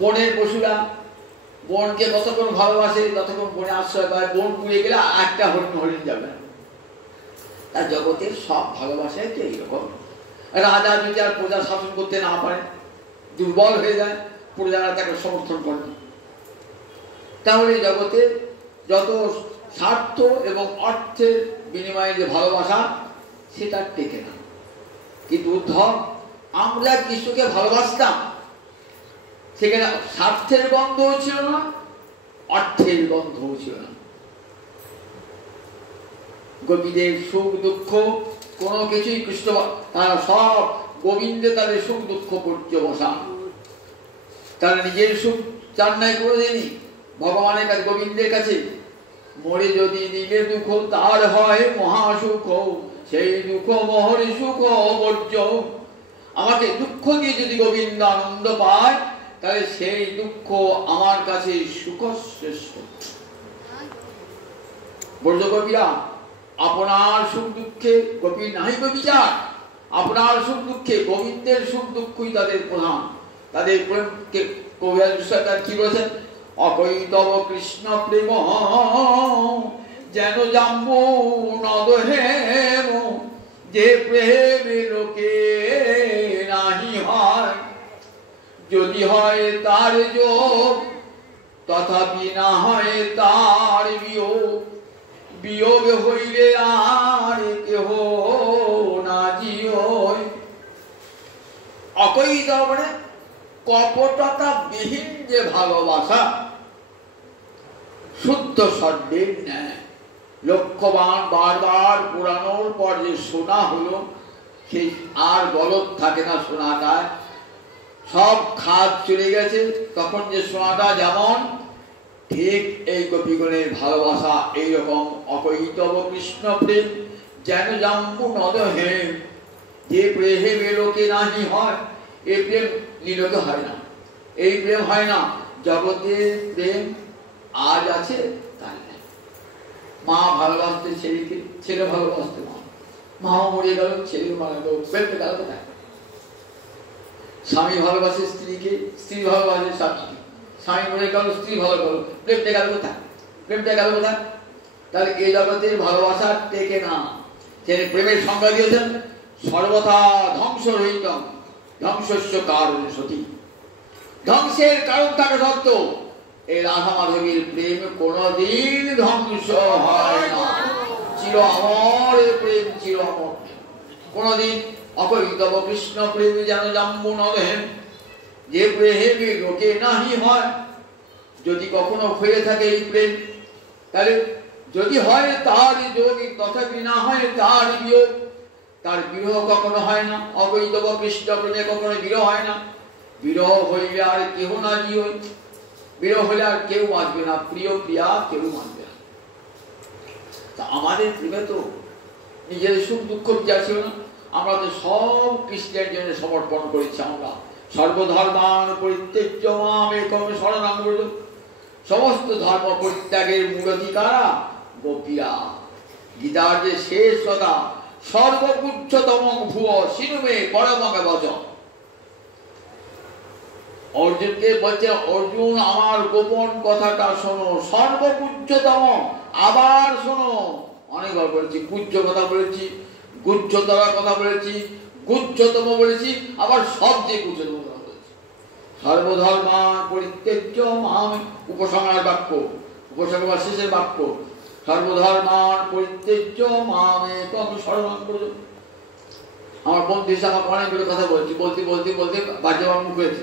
বনের পশুরা বনকে কতক্ষণ ভালোবাসে, ততক্ষণ বনে আশ্রয় পায়। বন পুড়ে গেলে একটা হরিণ যাবে না। তার জগতের সব ভালোবাসায় তো এইরকম। রাজা যদি আর প্রজা শাসন করতে না পারে, দুর্বল হয়ে যায়, প্রজারা তাকে সমর্থন করে, তাহলে জগতে যত স্বার্থ এবং অর্থের বিনিময়ে যে ভালোবাসা, সেটা টেকে না। কিন্তু উদ্ধব, আমরা কৃষ্ণকে ভালোবাসতাম, সেখানে স্বার্থের গন্ধও ছিল না, অর্থের গন্ধও ছিল না। গোপীদের সুখ দুঃখ কোনো কিছুই কৃষ্ণ, তারা সব গোবিন্দে তাদের সুখ দুঃখ পর্যবসান। তারা নিজের সুখ চান নাই কোনোদিনই, ভগবানের কাছে, গোবিন্দের কাছে। মরে যদি দিলে দুঃখ তার হয় মহাসুখ, সেই দুঃখ মোহর সুখ বর্জ্য। আমাকে দুঃখ দিয়ে যদি গোবিন্দ আনন্দ পায়, তাহলে সেই দুঃখ আমার কাছে সুখ শ্রেষ্ঠ। বর্জ্য গোপীরা আপনার সুখ দুঃখে, গোপী নাহি বিচার, আপনার সুখ দুঃখে গোবিন্দের সুখ দুঃখই তাদের প্রধান। তাদের প্রেমকে কবিরাজ তার কি বলেছেন? অকৈতব কৃষ্ণ প্রেম যেন জাম্বু নদ হেম, যে প্রেমে লোকে নাহি হয়, যদি হয় তার যোগ, তথাপি না হয় তার বিয়োগ। বিয়োগ হইলে আর কেহ না জিয়। অকৈতব মানে কপটতা বিহীন যে ভালোবাসা, শুদ্ধ শব্দের ন্যায়। লক্ষ্যবান বারবার পুরানোর পর যে শোনা হলো, সেই আর গলদ থাকে না শোনাটায়, সব খাদ চলে গেছে। তখন যে শোনাটা যেমন, ঠিক এই গোপীগণের ভালোবাসা এইরকম। অকৈতব কৃষ্ণ প্রেম যেন জাম্বু নদ হেম, যে প্রেমে লোকে নাহি হয়। এই প্রেম নীলকে হয় না, এই প্রেম হয় না। জগতের প্রেম আজ আছে, তাই না। মা ভালোবাসতে ছেলেকে, ছেলে ভালোবাসতে মা, মাও মরে গেল, ছেলে মারা গেল, প্রেমটা গেল কোথায়? স্বামী ভালোবাসে স্ত্রীকে, স্ত্রী ভালোবাসে স্বামীকে, স্বামী মরে গেল, স্ত্রী ভালো গেল, প্রেমটা গেল কোথায়? প্রেমটা গেল কোথায়? তাহলে এই জগতের ভালোবাসা টেকে না। তিনি প্রেমের সংজ্ঞা দিয়েছেন সর্বথা ধ্বংস রহিত, ধ্বংসস্য কারণ সতী। ধ্বংসের কারণ থাকা সত্ত্বেও এই রাধা মাধবীর প্রেম কোনদিন ধ্বংস হয় না। চির অমর প্রেম, চির অমর। কোনদিন অকৈতব কৃষ্ণ প্রেম যেন জাম্বু নদ হেম, যে প্রেমে লোকে নাহি হয়। যদি কখনো হয়ে থাকে এই প্রেম, তাহলে যদি হয় তার যোগ, তথাপি না হয় তার বিয়োগ। তার বিরহ কখনো হয় না। অবৈতব কৃষ্ণ প্রেমে কখনো বিরহ হয় না। বিরহ হইলে আর কেহ না জিও, বিরহ হলে আর কেউ বাঁচবে না, প্রিয় প্রিয়া কেউ বাঁচবে না। তা আমাদের প্রেমে তো নিজের সুখ দুঃখ বিচার ছিল না। আমরা তো সব কৃষ্ণের জন্য সমর্পণ করেছি। আমরা সর্বধর্মান পরিত্যজ্য মাম একং শরণং ব্রজ, সমস্ত ধর্ম পরিত্যাগের মূলতি কারা? গোপীরা। গীতার যে শেষ কথা, সর্বগুচ্ছতম ভুয় সিনুমে পরমঙ্গে বচ। অর্জুনকে বলছে, অর্জুন আমার গোপন কথাটা শোনো, সর্বগুচ্ছতম। আবার শোনো, অনেকবার বলেছি, গুচ্ছ কথা বলেছি, গুচ্ছতর কথা বলেছি, গুচ্ছতম বলেছি, আবার সবচেয়ে গুচ্ছতম কথা বলেছি। সর্বধর্মান পরিত্যাজ্য মাম, উপসংহার বাক্য, উপসংহার শেষের বাক্য, সর্বধর্মান পরিত্যাজ্য মামেকং শরণং ব্রজ। আমার বন্ধু হিসেবে আমাকে অনেকগুলো কথা বলছি, বলতে বলতে বলতে বাজে আমার মুখ হয়েছে,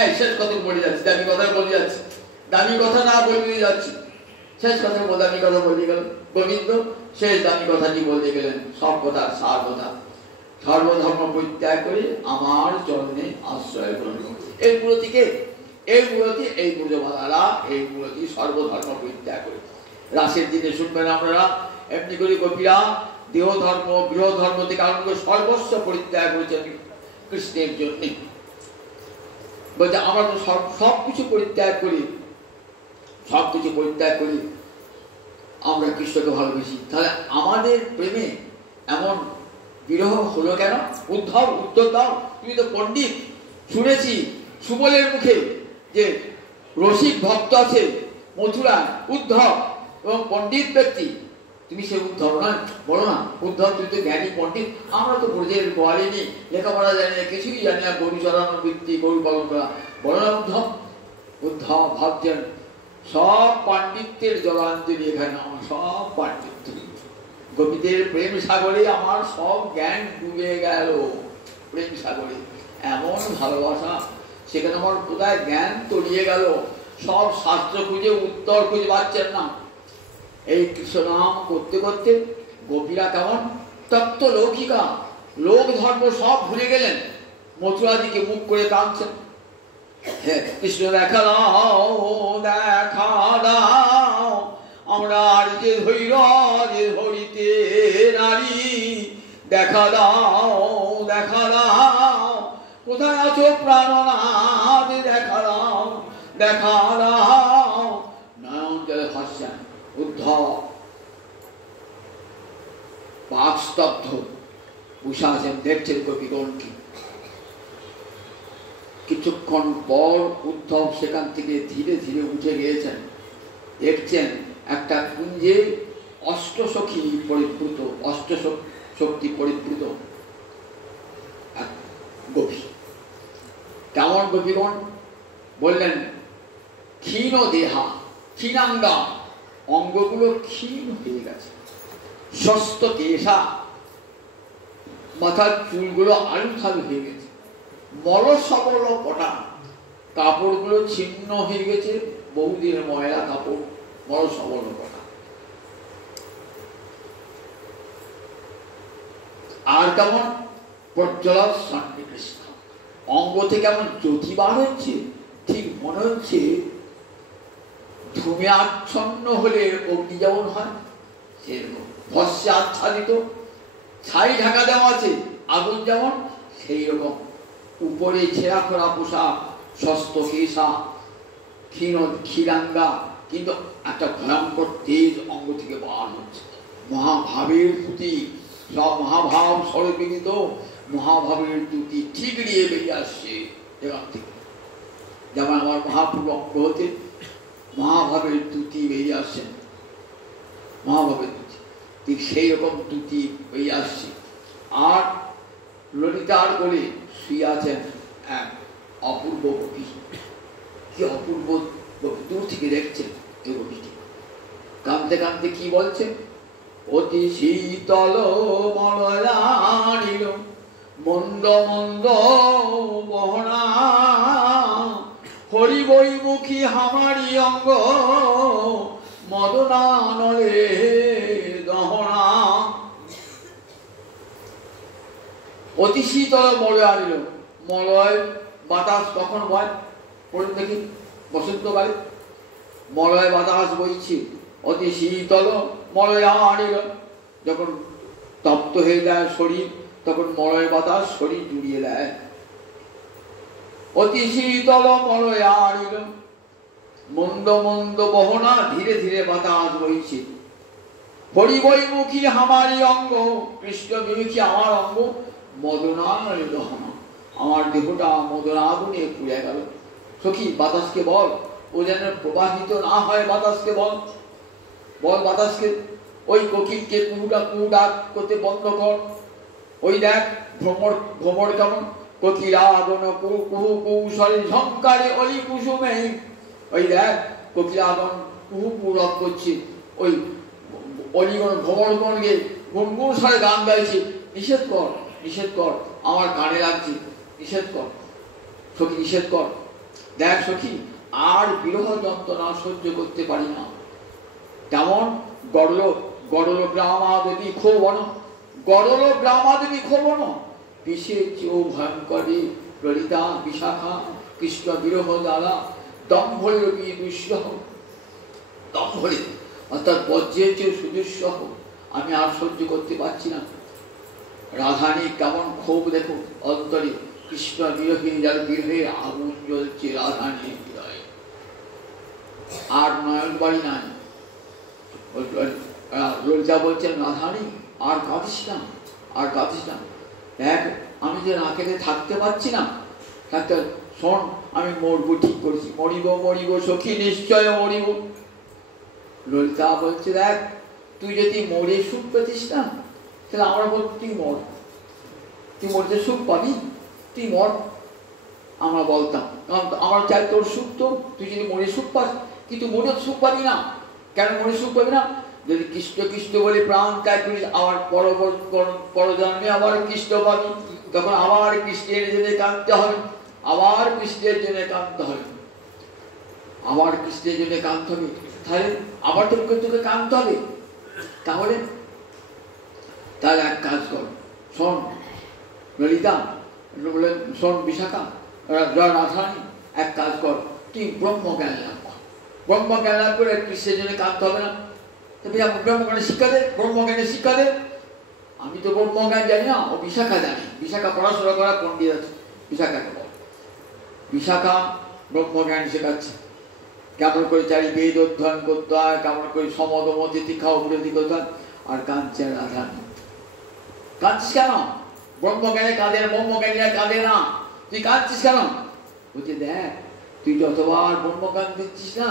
এই শেষ কথা বলে যাচ্ছি, দামি কথা বলে যাচ্ছি, দামি কথা না বলে যাচ্ছি, শেষ কথা দামি কথা বলে গেল গোবিন্দ, শেষ দামি কথাটি বলতে গেলেন, সব কথা সার কথা। সর্বধর্ম পরিত্যাগ করে আমার চরণে আশ্রয় গ্রহণ। এই মূলতিকে, এই মূলতি, এই ব্রজবালারা এই মূলতি সর্বধর্ম পরিত্যাগ করে। রাসের দিনে শুনবেন আপনারা, এমনি করে গোপীরা দেহ ধর্ম, গৃহ ধর্ম থেকে আরম্ভ করে সর্বস্ব পরিত্যাগ করেছেন কৃষ্ণের জন্য। বলছে আমরা তো সবকিছু পরিত্যাগ করি, সবকিছু পরিত্যাগ করি, আমরা কৃষ্ণকে ভালোবেসি, তাহলে আমাদের প্রেমে এমন বিরহ হলো কেন? উদ্ধব, উত্তর দাও, তুমি তো পণ্ডিত, শুনেছি সুবলের মুখে যে রসিক ভক্ত আছে মথুরা, উদ্ধব এবং পণ্ডিত ব্যক্তি, তুমি সে উদ্ধব নয়, বলো না উদ্ধব, তুমি তো জ্ঞানী পণ্ডিত, আমরা তো ব্রজের গোয়ালিনী, লেখাপড়া জানি না, কিছুই জানি না, গরু চড়ানোর বৃত্তি, গরু পালন করা, বলো না উদ্ধব। উদ্ধব ভাবছেন সব পাণ্ডিত্যের জলাঞ্জলি এখানে, আমার সব পাণ্ডিত্য, গোপীদের প্রেম সাগরে আমার সব জ্ঞান ডুবে গেল, প্রেম সাগরে এমন ভালোবাসা, সেখানে আমার কোথায় জ্ঞান তলিয়ে গেল, সব শাস্ত্র খুঁজে উত্তর খুঁজে পাচ্ছেন না। এই কৃষ্ণ নাম করতে করতে গোপীরা কেমন তত্ত্ব লৌকিকা, লোক ধর্ম সব ভুলে গেলেন, মথুরা দিকে মুখ করে কাঁদছেন, কৃষ্ণ দেখা দাও, দেখা দাও, আমরা আর যে ধৈর্য যে ধরিতে নারী, দেখা দাও, দেখা দাও, কোথায় আছো প্রাণনাথ, দেখা দাও, দেখা দাও। নয়ন জলে হাসছেন উদ্ধব, বাকস্তব্ধ, বসে আছেন, দেখছেন গোপীগণকে। কিছুক্ষণ পর উদ্ধব সেখান থেকে ধীরে ধীরে উঠে গিয়েছেন, দেখছেন একটা কুঞ্জে অষ্টসখী পরিপ্লুত, অষ্টশক্তি পরিপ্লুত এক গোপী। কেমন গোপীগণ? বললেন ক্ষীণ দেহা, ক্ষীণাঙ্গা, অঙ্গগুলো ক্ষীণ হয়ে গেছে, স্বস্ত কেশা, মাথার চুলগুলো আলু থালু হয়ে গেছে, মল সবল পটা, কাপড়গুলো ছিন্ন হয়ে গেছে, বহুদিনের ময়লা কাপড়, মল সবল পটা। আর কেমন প্রজ্বল সন্নিকৃষ্ট, অঙ্গ থেকে কেমন জ্যোতি বার হচ্ছে, ঠিক মনে হচ্ছে ধূমে আচ্ছন্ন হলে অগ্নি যেমন হয় সেরকম, ভস্যে আচ্ছাদিত, ছাই ঢাকা দেওয়া আছে আগুন যেমন সেই রকম, উপরে ছেঁড়া খোড়া পোশাক, স্বস্ত কেশা, ক্ষীরাঙ্গা, কিন্তু একটা ভয়ঙ্কর তেজ অঙ্গ থেকে বার হচ্ছে, মহাভাবের প্রতি, সব মহাভাব স্বরূপিত মহাভাবের দ্যুতি ঠিকরিয়ে বেরিয়ে আসছে এখান থেকে। যেমন আমার মহাপ্রভু অঙ্গ হতে মহাভাবের দ্যুতি বেরিয়ে আসছেন, মহাভাবের দ্যুতি, ঠিক সেই রকম দ্যুতি বেরিয়ে আসছে। আর ললিতার কোলে শুয়ে আছেন এক অপূর্ব গোপী, কি অপূর্ব গোপী, দূর থেকে দেখছেন এই গোপীটি, কাঁদতে কাঁদতে কি বলছেন? অতি শীতল মলয়ানিল মন্দ মন্দ বহনা, হরি বৈমুখী হামারি অঙ্গ মদনা নলে দহনা। অতি শীতল মলয় আনিল, মলয় বাতাস কখন বয় পড়ুন দেখি, বসন্তকালে মলয় বাতাস বইছে, অতি শীতল মলয় আনিল, যখন তপ্ত হয়ে যায় শরীর তখন মলয় বাতাস শরীর জুড়িয়ে দেয়। অতি শীতল মলয় আনিল, মন্দ মন্দ বহনা ধীরে ধীরে বাতাস বইছে। হরিবৈমুখী হামারি অঙ্গ, কৃষ্ণ বিমুখী আমার অঙ্গ, মদনার দহনা, আমার দেহটা মদন আগুনে পুড়ে গেল। সখী বাতাসকে বল, ও যেন প্রবাহিত না হয়, বাতাসকে বল, বল বাতাসকে, ওই কোকিলকে কুহুটা কুহু ডাক করতে বন্ধ কর। ওই দেখ ভ্রমর ভ্রমর কেমন, কোকিলা আগন কুহু কুহু কৌশলী ঝঙ্কারে ওই কুসুমে, ওই দেখ কোকিলা আগন কুহু কুহু রব করছে, ওই অলিগণ ভ্রমরগণকে গুনগুন স্বরে গান গাইছে। নিষেধ কর, নিষেধ কর, আমার কানে লাগছে, নিষেধ কর সখী, নিষেধ কর। দেখ সখী, আর বিরহ যন্ত্রণা সহ্য করতে পারি না। তেমন গড়ল গড়ল গ্রামাদেবী ক্ষোভন, গড়ল গ্রামাদেবী ক্ষোভন, বিষের চেয়েও ভয়ঙ্করী ললিতা বিশাখা, কৃষ্ণ বিরহ দ্বারা দম্ভলে দুঃসহ, দম্ভলে অর্থাৎ বজ্রের চেয়ে সুদুঃসহ, আমি আর সহ্য করতে পারছি না। রাধানী কেমন ক্ষোভ দেখো অন্তরে, কৃষ্ণ বিরহে, যার বিরহে আগুন জ্বলছে রাধানী হৃদয়ে। আর নয়ন বাড়ি নাই। ললিতা বলছেন রাধানী আর কাঁদিস না, আর কাঁদিস না, দেখ আমি যে না খেতে থাকতে পারছি না, থাকতে, শোন আমি মরবো, ঠিক করেছি, মরিব মরিব সখী, নিশ্চয় মরিব। ললিতা বলছে দেখ তুই যদি মরে সুখ পেতিস না, তাহলে আমরা বলবো তুই মর, তুই মরতে সুখ পাবি, তুই মর। আমরা বলতাম, কারণ আমার চাই তোর সুখ, তো তুই যদি মরে সুখ পাস, কিন্তু মরে সুখ পাবি না। কেন মরে সুখ পাবি না? যদি কৃষ্ণ কৃষ্ণ বলে প্রাণ ত্যাগ করিস, আবার পরজন্মে আবার কৃষ্ণ পাবি, তখন আবার কৃষ্ণের জন্য কাঁদতে হবে, আবার কৃষ্ণের জন্য কাঁদতে হবে, আবার কৃষ্ণের জন্য কাঁদতে হবে, তাহলে আবার তোকে তোকে কাঁদতে হবে। তাহলে তাহলে এক কাজ কর, শোন ললিতা, শোন বিশাখা, রাধারানী, এক কাজ কর, তুই ব্রহ্মজ্ঞান লাভ কর, ব্রহ্মজ্ঞান লাভ করে কৃষ্ণের জন্য কাঁদতে হবে না। ব্রহ্মজ্ঞানের শিক্ষা দে, ব্রহ্মজ্ঞানের শিক্ষা দে। আমি তো ব্রহ্মজ্ঞান জানি না, ও বিশাখা জানি, বিশাখা পড়াশোনা করা পণ্ডিত আছে, বিশাখাকে বল। বিশাখা ব্রহ্মজ্ঞান শেখাচ্ছে, কেমন করে চারি বেদ অধ্যয়ন করতে হয়, কেমন করে সমদম তিতিক্ষা উপলব্ধি করতে হয়। আর কাঁদছে রাধা, কাঁদছিস কেন? ব্রহ্মজ্ঞানে কাঁদে, ব্রহ্মজ্ঞানীরা কাঁদে না, তুই কাঁদছিস কেন? বলছে দেখ তুই যতবার ব্রহ্মজ্ঞান দিচ্ছিস না,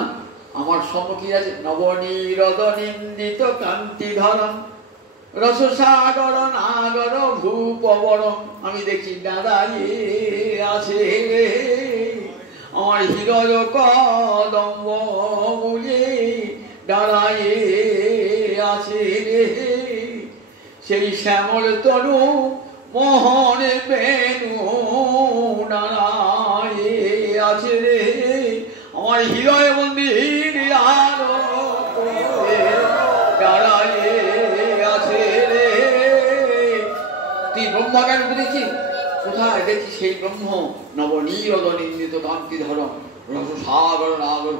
আমার সম্মুখী আছে নবনীরদ নিন্দিত কান্তি ধরন, রসসাগর নাগর ভূপবরণ, আমি দেখি দাঁড়িয়ে আছে আমার হৃদয় কদম্ব মূলে দাঁড়াইয়ে আছে রে, সেই শ্যামল তনু মোহন বেনু দাঁড়াইয়ে আছে রে, আমার হৃদয় মন্দির আলো দাঁড়াইয়ে আছে রে। তুই ব্রহ্মজ্ঞান বুঝেছিস কোথায়? দেখি সেই ব্রহ্ম নবনীরদ নিন্দিত কান্তি ধরম, রসসাগর নাগর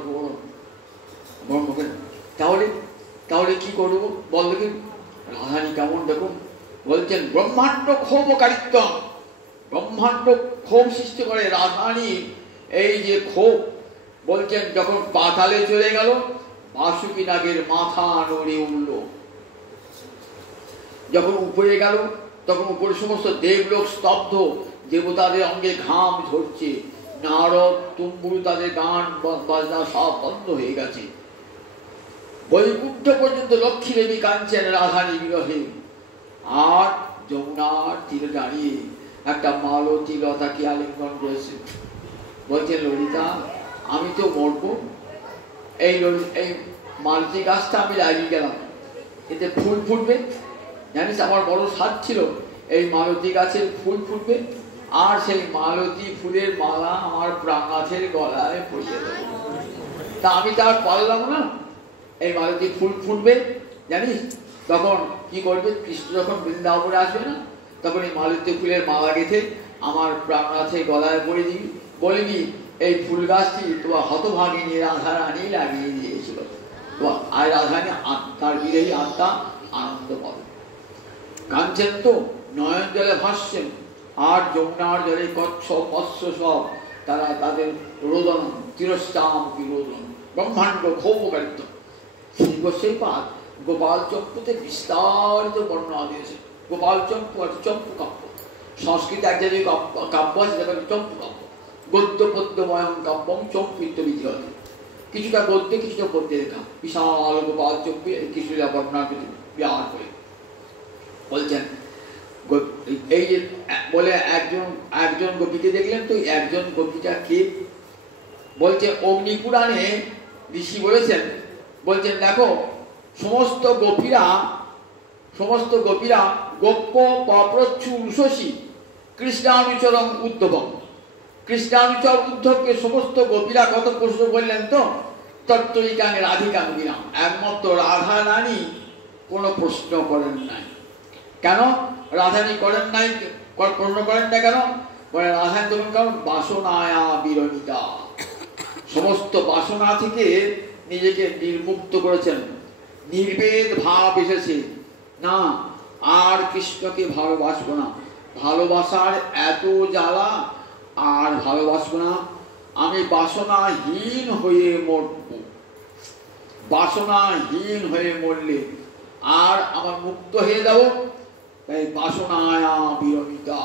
ব্রহ্মজ্ঞান। তাহলে তাহলে কি করবো বল দেখি? রাধানী কেমন দেখুন বলছেন, ব্রহ্মাণ্ড ক্ষোভকারিত্ব, ব্রহ্মাণ্ড ক্ষোভ সৃষ্টি করে রাধানী। এই যে ক্ষোভ বলছেন, যখন পাতালে চলে গেল, বাসুকি নাগের মাথা নড়ে উঠল, যখন উপরে গেল তখন উপরে সমস্ত দেবলোক স্তব্ধ, দেবতাদের অঙ্গে ঘাম ঝরছে, নারদ তুম্বুরু তাদের গান বাজনা সব বন্ধ হয়ে গেছে। বৈকুণ্ঠ পর্যন্ত লক্ষ্মী দেবী কাঁদছেন রাধানী বিরহে। আর যমুনার তীরে দাঁড়িয়ে একটা মালতী লতাকে আলিঙ্গন করেছে, বলছেন ললিতা আমি তো মরবো, এই মালতী গাছটা আমি লাগিয়ে গেলাম, এতে ফুল ফুটবে, জানিস আমার বড় স্বাদ ছিল এই মালতী গাছের ফুল ফুটবে, আর সেই মালতী ফুলের মালা আমার প্রাণনাথের গলায় পরিয়ে দেবে। তা আমি তো আর পারলাম না, এই মালতী ফুল ফুটবে জানিস, তখন কি করবে? কৃষ্ণ যখন বৃন্দাবনে আসবে না, তখন এই মালতী ফুলের মালা গেঁথে আমার প্রাণনাথের গলায় পরে দিবি, বলবি এই ফুল গাছটি তোমার হতভাগিনী রাধারানী লাগিয়ে দিয়েছিল, আর রাধারানী আত্মার বিরহী আত্মা আনন্দ পাবে। কাঁদছেন তো, নয়ন জলে ভাসছেন, আর যমুনার জলে কচ্ছ মৎস্য সব তারা তাদের রোদন তিরস্তাম কি রোদন ব্রহ্মাণ্ড ভৌমকারিত্ব। শ্রী গোস্বামীপাদ গোপাল চম্পুতে বিস্তারিত বর্ণনা দিয়েছে। গোপাল চম্পু আর চম্পু কাব্য, সংস্কৃতে এক জাতীয় কাব্য আছে যেটা চম্পু কাব্য। গদ্য পদ্যময়ং কাব্যম চম্পিত বিধিহতে, কিছুটা গদ্যে কিছুটা পদ্যে লেখা বিশাল গোপাল চম্পু কিছুটা বর্ণনার প্রতি ব্যবহার করে বলছেন। এই যে বলে একজন গোপীকে দেখলেন, তো একজন গোপীটা কে বলছে অগ্নিপুরাণে ঋষি বলেছেন, বলছেন দেখো সমস্ত গোপীরা গোপ্য পপ্রচ্ছু উষসী কৃষ্ণানুচরং উদ্ধবম। কৃষ্ণানুচর উদ্ধবকে সমস্ত গোপীরা কত প্রশ্ন করলেন, তো তত্ত্বরিকাঙ্গে রাধিকাঙ্গিনা, একমাত্র রাধা রানী কোনো প্রশ্ন করেন নাই। কেন রাধারানী করেন নাই, প্রশ্ন করেন না কেন? বলে রাধারানী তখন কারণ বাসনায়া বিরমিতা, সমস্ত বাসনা থেকে নিজেকে নির্মুক্ত করেছেন, নির্বেদ ভাব এসেছে না, আর কৃষ্ণকে ভালোবাসবো না, ভালোবাসার এত জ্বালা, আর ভালোবাসবো না, আমি বাসনাহীন হয়ে মরব। বাসনাহীন হয়ে মরলে আর আমার মুক্ত হয়ে যাব। তাই বাসনায়া বিরমিতা,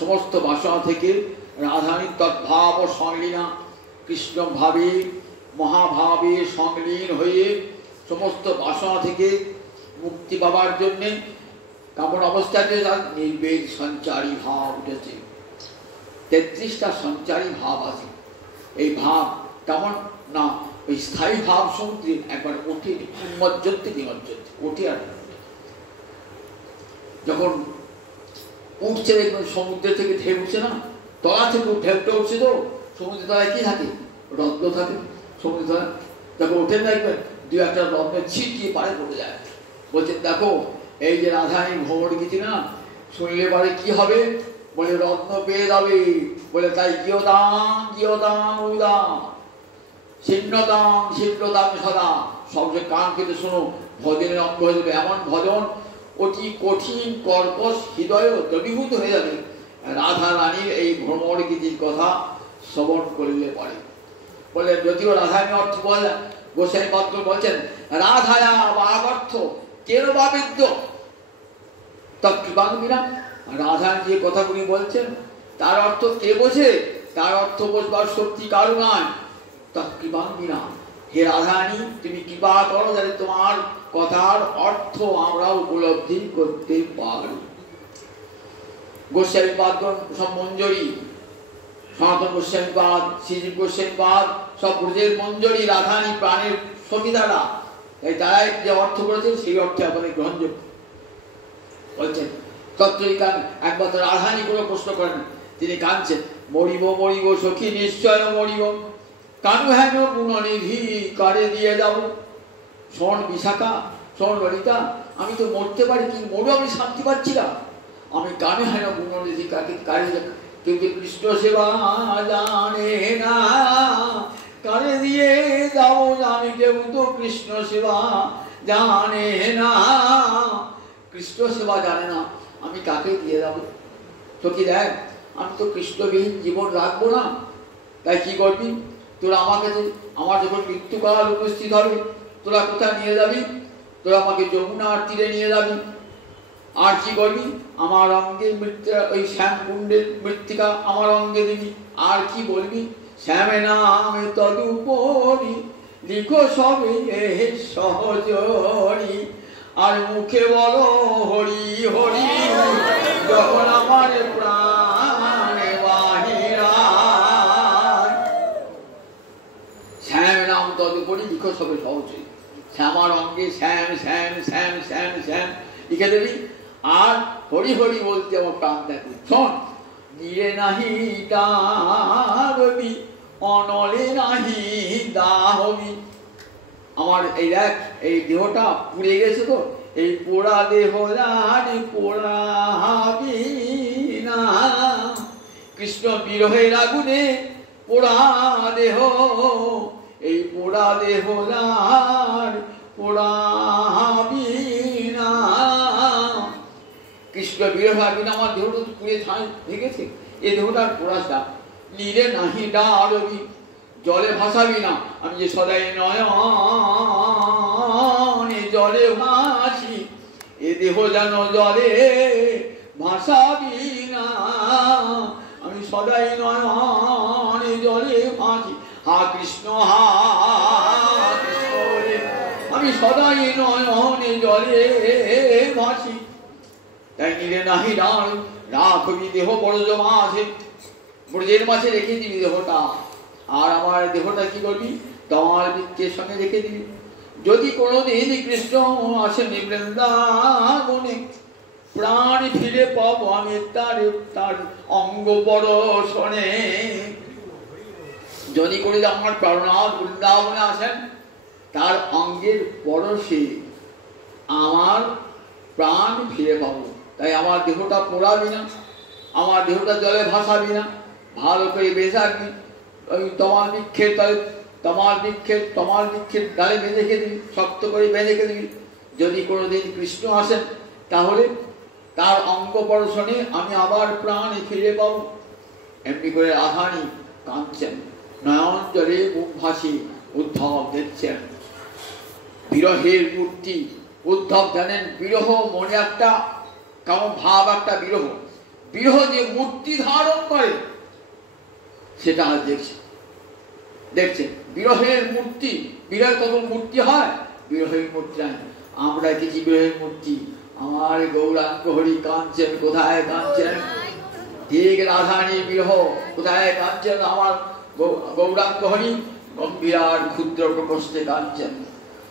সমস্ত বাসনা থেকে রাধারানীর তদ্ভাব সংলীনা, কৃষ্ণ ভাবে মহাভাবে সংলীন হয়ে সমস্ত বাসনা থেকে মুক্তি পাবার জন্যে কেমন অবস্থাতে তার নির্বেদ সঞ্চারী ভাব উঠেছে। 33টা সঞ্চারী ভাব আছে। এই ভাব কেমন না, ওই স্থায়ী ভাব সমুদ্রে একবার ওঠে, উন্মজ্জন্তে নিমজ্জন্তে, ওঠে আর যখন উঠছে দেখবেন সমুদ্রের থেকে ঢেউ উঠছে না, তলা থেকে ঢেউটা উঠছে, তো সমুদ্রের তলায় কি থাকে? রত্ন থাকে। সমুদ্রের তলায় যখন ওঠে দেখবেন দু একটা রত্নের ছিটিয়ে পাড়ে পড়ে যায়। বলছেন দেখো এই যে রাধারানী ভ্রমণ গেছি না, শুনলে পরে কি হবে? বলে রত্ন পেয়ে যাবে। বলে তাই গিয়দাম উদাম ছিন্নতাম ছিন্নতাম সদা, সবচেয়ে কান পেতে শোনো, ভজনের অঙ্গ হয়ে যাবে। এমন ভজন অতি কঠিন কর্কশ হৃদয় দ্রবীভূত হয়ে যাবে রাধা রানীর এই ভ্রমণ গীতির কথা শ্রবণ করলে পরে। বলে যদিও রাধারানী অর্থ বলে গোস্বামী পাত্র বলছেন রাধায়া বাগর্থ কেন বাবিদ্য তৎকৃপাঙ্গিনা। রাধারানী যে কথাগুলি বলছেন তার অর্থ কে বোঝে? তার অর্থ বোঝবার শক্তি কারো নয়, তৎকৃপাঙ্গিনা। হে রাধারানী তুমি কৃপা করো যাতে তোমার কথার অর্থ আমরা উপলব্ধি করতে পারি। গোস্বামীপাদ সব মঞ্জরি, সনাতন গোস্বামীপাদ, শ্রীজীব গোস্বামীপাদ সব ব্রজের মঞ্জরি, রাধারানী প্রাণের সখীদারা, তাই তারাই যে অর্থ করেছেন সেই অর্থে আপনাদের গ্রহণযোগ্য। বলছেন তত্ত্বরিকান একবার রাধারানী কোনো প্রশ্ন করেন, তিনি কাঁদছেন, মরিব মরিব সখী নিশ্চয় মরিব, কানু হেন গুণনিধি কারে দিয়ে যাব। শোন বিশাখা, শোন ললিতা, আমি তো মরতে পারি কিন্তু মরু আমি শান্তি পাচ্ছি না। আমি কানে হেন গুণনিধি কারে, কিন্তু কৃষ্ণ সেবা জানে না, কারে দিয়ে যাবো আমি, কেউ তো কৃষ্ণ সেবা জানে না। কৃষ্ণ সেবা জানে না, আমি কাকে দিয়ে যাবো? তো কি দেখ, আমি তো কৃষ্ণবিহীন জীবন রাখবো না। তাই কি করবি তোরা আমাকে? আমার যখন মৃত্যুকাল উপস্থিত হবে তোরা কোথায় নিয়ে যাবি? তোরা আমাকে যমুনার তীরে নিয়ে যাবি। আর কি করবি? আমার অঙ্গের মৃত্যা, ওই শ্যামকুণ্ডের মৃত্তিকা আমার অঙ্গে দিবি। আর কি বলবি? শ্যামে নামে তদুপরি লিখো সবে সহজরি, আর মুখে বলো হরি হরি, যখন আমার প্রাণে বাহিরা। শ্যাম নাম তদুপরি লিখো সবে সহজরি, শ্যামার অঙ্গে শ্যাম শ্যাম শ্যাম শ্যাম শ্যাম লিখে দেবি। আর হরি হরি বলতে আমার প্রাণ দেখো। শোন, নীরে নাহি দাবি অনলে নাহি দাহবি। আমার এই দেখ এই দেহটা পুড়ে গেছে, তো এই পোড়া দেহ পোড়াবি না। কৃষ্ণ বিরহের আগুনে পোড়া দেহ, এই পোড়া দেহ পোড়াবি না। কৃষ্ণ বিরহ আগুনে আমার দেহটা পুড়ে ছাই হয়ে গেছে, এই দেহটার পোড়াটা নীরে নাহি ডারবি। জলে ভাসাবি না। আমি যে সদাই নয়নে জলে ভাসি, এ দেহ যেন জলে ভাসাবি না। আমি সদাই নয়নে জলে ভাসি, হা কৃষ্ণ হা কৃষ্ণ রে। আমি সদাই নয়নে জলে ভাসি। তাই নিরে নাহি ডাল রাখবি দেহ বড় মাঝে, ব্রজের মাঝে রেখে দিবি দেহটা। আর আমার দেহটা কি করবি? তোমার বৃক্ষের সঙ্গে রেখে দিবি। যদি কোনোদিন কৃষ্ণ আসেন বৃন্দাবনে, প্রাণ ফিরে পাবো আমি তার অঙ্গ পরশনে। যদি করে আমার প্রাণনাথ বৃন্দাবনে আসেন, তার অঙ্গের পরশে আমার প্রাণ ফিরে পাবো। তাই আমার দেহটা পোড়াবি না, আমার দেহটা জলে ভাসাবি না, ভালো করে বেঁচে রাখবি। ওই তোমার বৃক্ষের ডালে বেঁধে রেখে দিবি, শক্ত করে বেঁধে রেখে দিবি। যদি কোনোদিন কৃষ্ণ আসেন, তাহলে তার অঙ্গ পরশনে আমি আবার প্রাণ ফিরে পাবো। এমনি করে রাধারানী কাঁদছেন, নয়ন জলে মুখ ভাসি উদ্ধব দেখছেন বিরহের মূর্তি। উদ্ধব জানেন বিরহ মনে একটা কেমন ভাব, একটা বিরহ যে মূর্তি ধারণ করে সেটা আজ দেখছেন বিরহের মূর্তি। বিরহের কত মূর্তি হয়, বিরহের মূর্তি নাই। আমরা কিছু বিরহের মূর্তি। আমার গৌরাঙ্গ হরি কাঁদছেন, কোথায় কাঁদছেন? ঠিক রাধারানীর বিরহ, কোথায় কাঁদছেন? আমার গৌরাঙ্গ হরি গম্ভীর ক্ষুদ্র প্রকোষ্ঠে কাঁদছেন।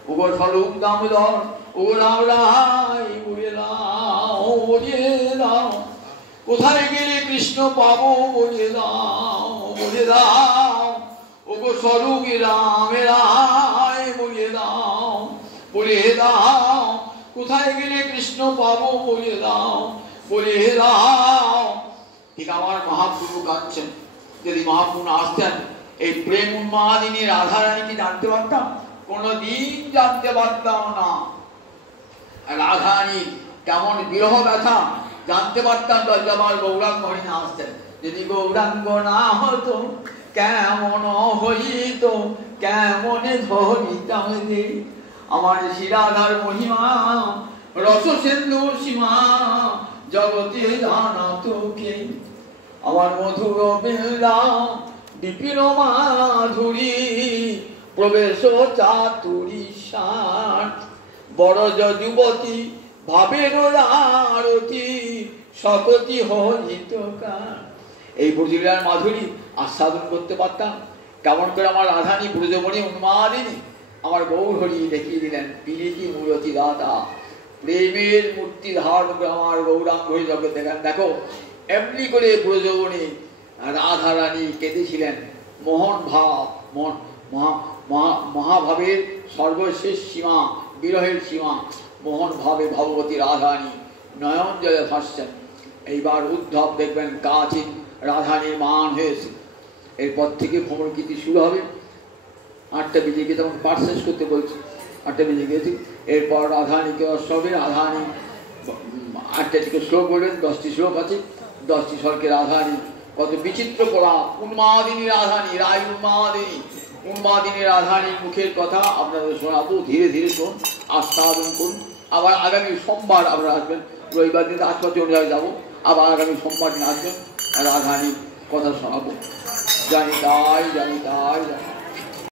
ওগো স্বরূপ দামোদর, ও রাম রাই বলে দাও, বলে দাও, কোথায় গেলে কৃষ্ণ পাবো বলে দাও, বলে দাও। ওগো স্বরূপ রাম রাই বলে দাও, বলে দাও, কোথায় গেলে কৃষ্ণ পাবো বলে দাও, বলে দাও। ঠিক আমার মহাপ্রভু কাঁদছেন। যদি মহাপ্রভু আসতেন, এই প্রেম উন্মাদিনী রাধারানীকে জানতে পারতাম? কোনদিন জানতে পারতাম না। রাধারানীর কেমন বিরহ ব্যথা জানতে পারতাম না যদি আমার গৌরাঙ্গ হরি না আসতেন। যদি গৌরাঙ্গ না হতো কেমন হইত, কেমন ধরিতাম রে আমার শ্রীরাধার মহিমা, রস সিন্ধু সীমা জগতে জানাত কে। আমার মধুর বেলা বিপিন মাধুরী, প্রবেশ চাতুরী ষাট, বড় যুবতী ভাবের আরতি, শততি হরিত গান। এই ব্রজলীলার মাধুরী আস্বাদন করতে পারতাম। কেমন করে আমার রাধারানী ব্রজমণি উন্মাদিনী আমার গৌর হরি দেখিয়ে দিলেন। পিরিতি মূরতি দাতা, প্রেমের মূর্তি ধারণ করে আমার গৌরাঙ্গ হরি জগৎ দেখেন। দেখো এমনি করে ব্রজমণি রাধারানী কেঁদেছিলেন। মোহন ভাব, মহাভাবের সর্বশেষ সীমা, বিরহের সীমা, মোহন ভাবে ভগবতী রাধারানী নয়ন জলে ভাসছেন। এইবার উদ্ধব দেখবেন কাচিন রাধারানীর মান হয়েছে। এরপর থেকে ভ্রমণ কীর্তি শুরু হবে। 8টা বেজে গিয়ে তখন পাঠ শেষ করতে বলছি, 8টা বেজে গিয়েছি। এরপর রাধারানীকে অষ্টমী, রাধারানী 8টা থেকে শ্লোক বলবেন। 10টি শ্লোক আছে, 10টি শ্লোকে রাধারানী কত বিচিত্র পড়া। উন্মাদিনী রাধারানী, রায় উন্মাদিনী রাধারানীর মুখের কথা আপনাদের শোনাবো। ধীরে ধীরে শোন, আস্বাদন করুন। আবার আগামী সোমবার আপনারা আসবেন। রবিবার দিন আজপাতি অনুযায়ী যাবো। আবার আগামী সোমবার দিন আসবেন, রাধারানীর কথা শোনাবো। জানি তাই।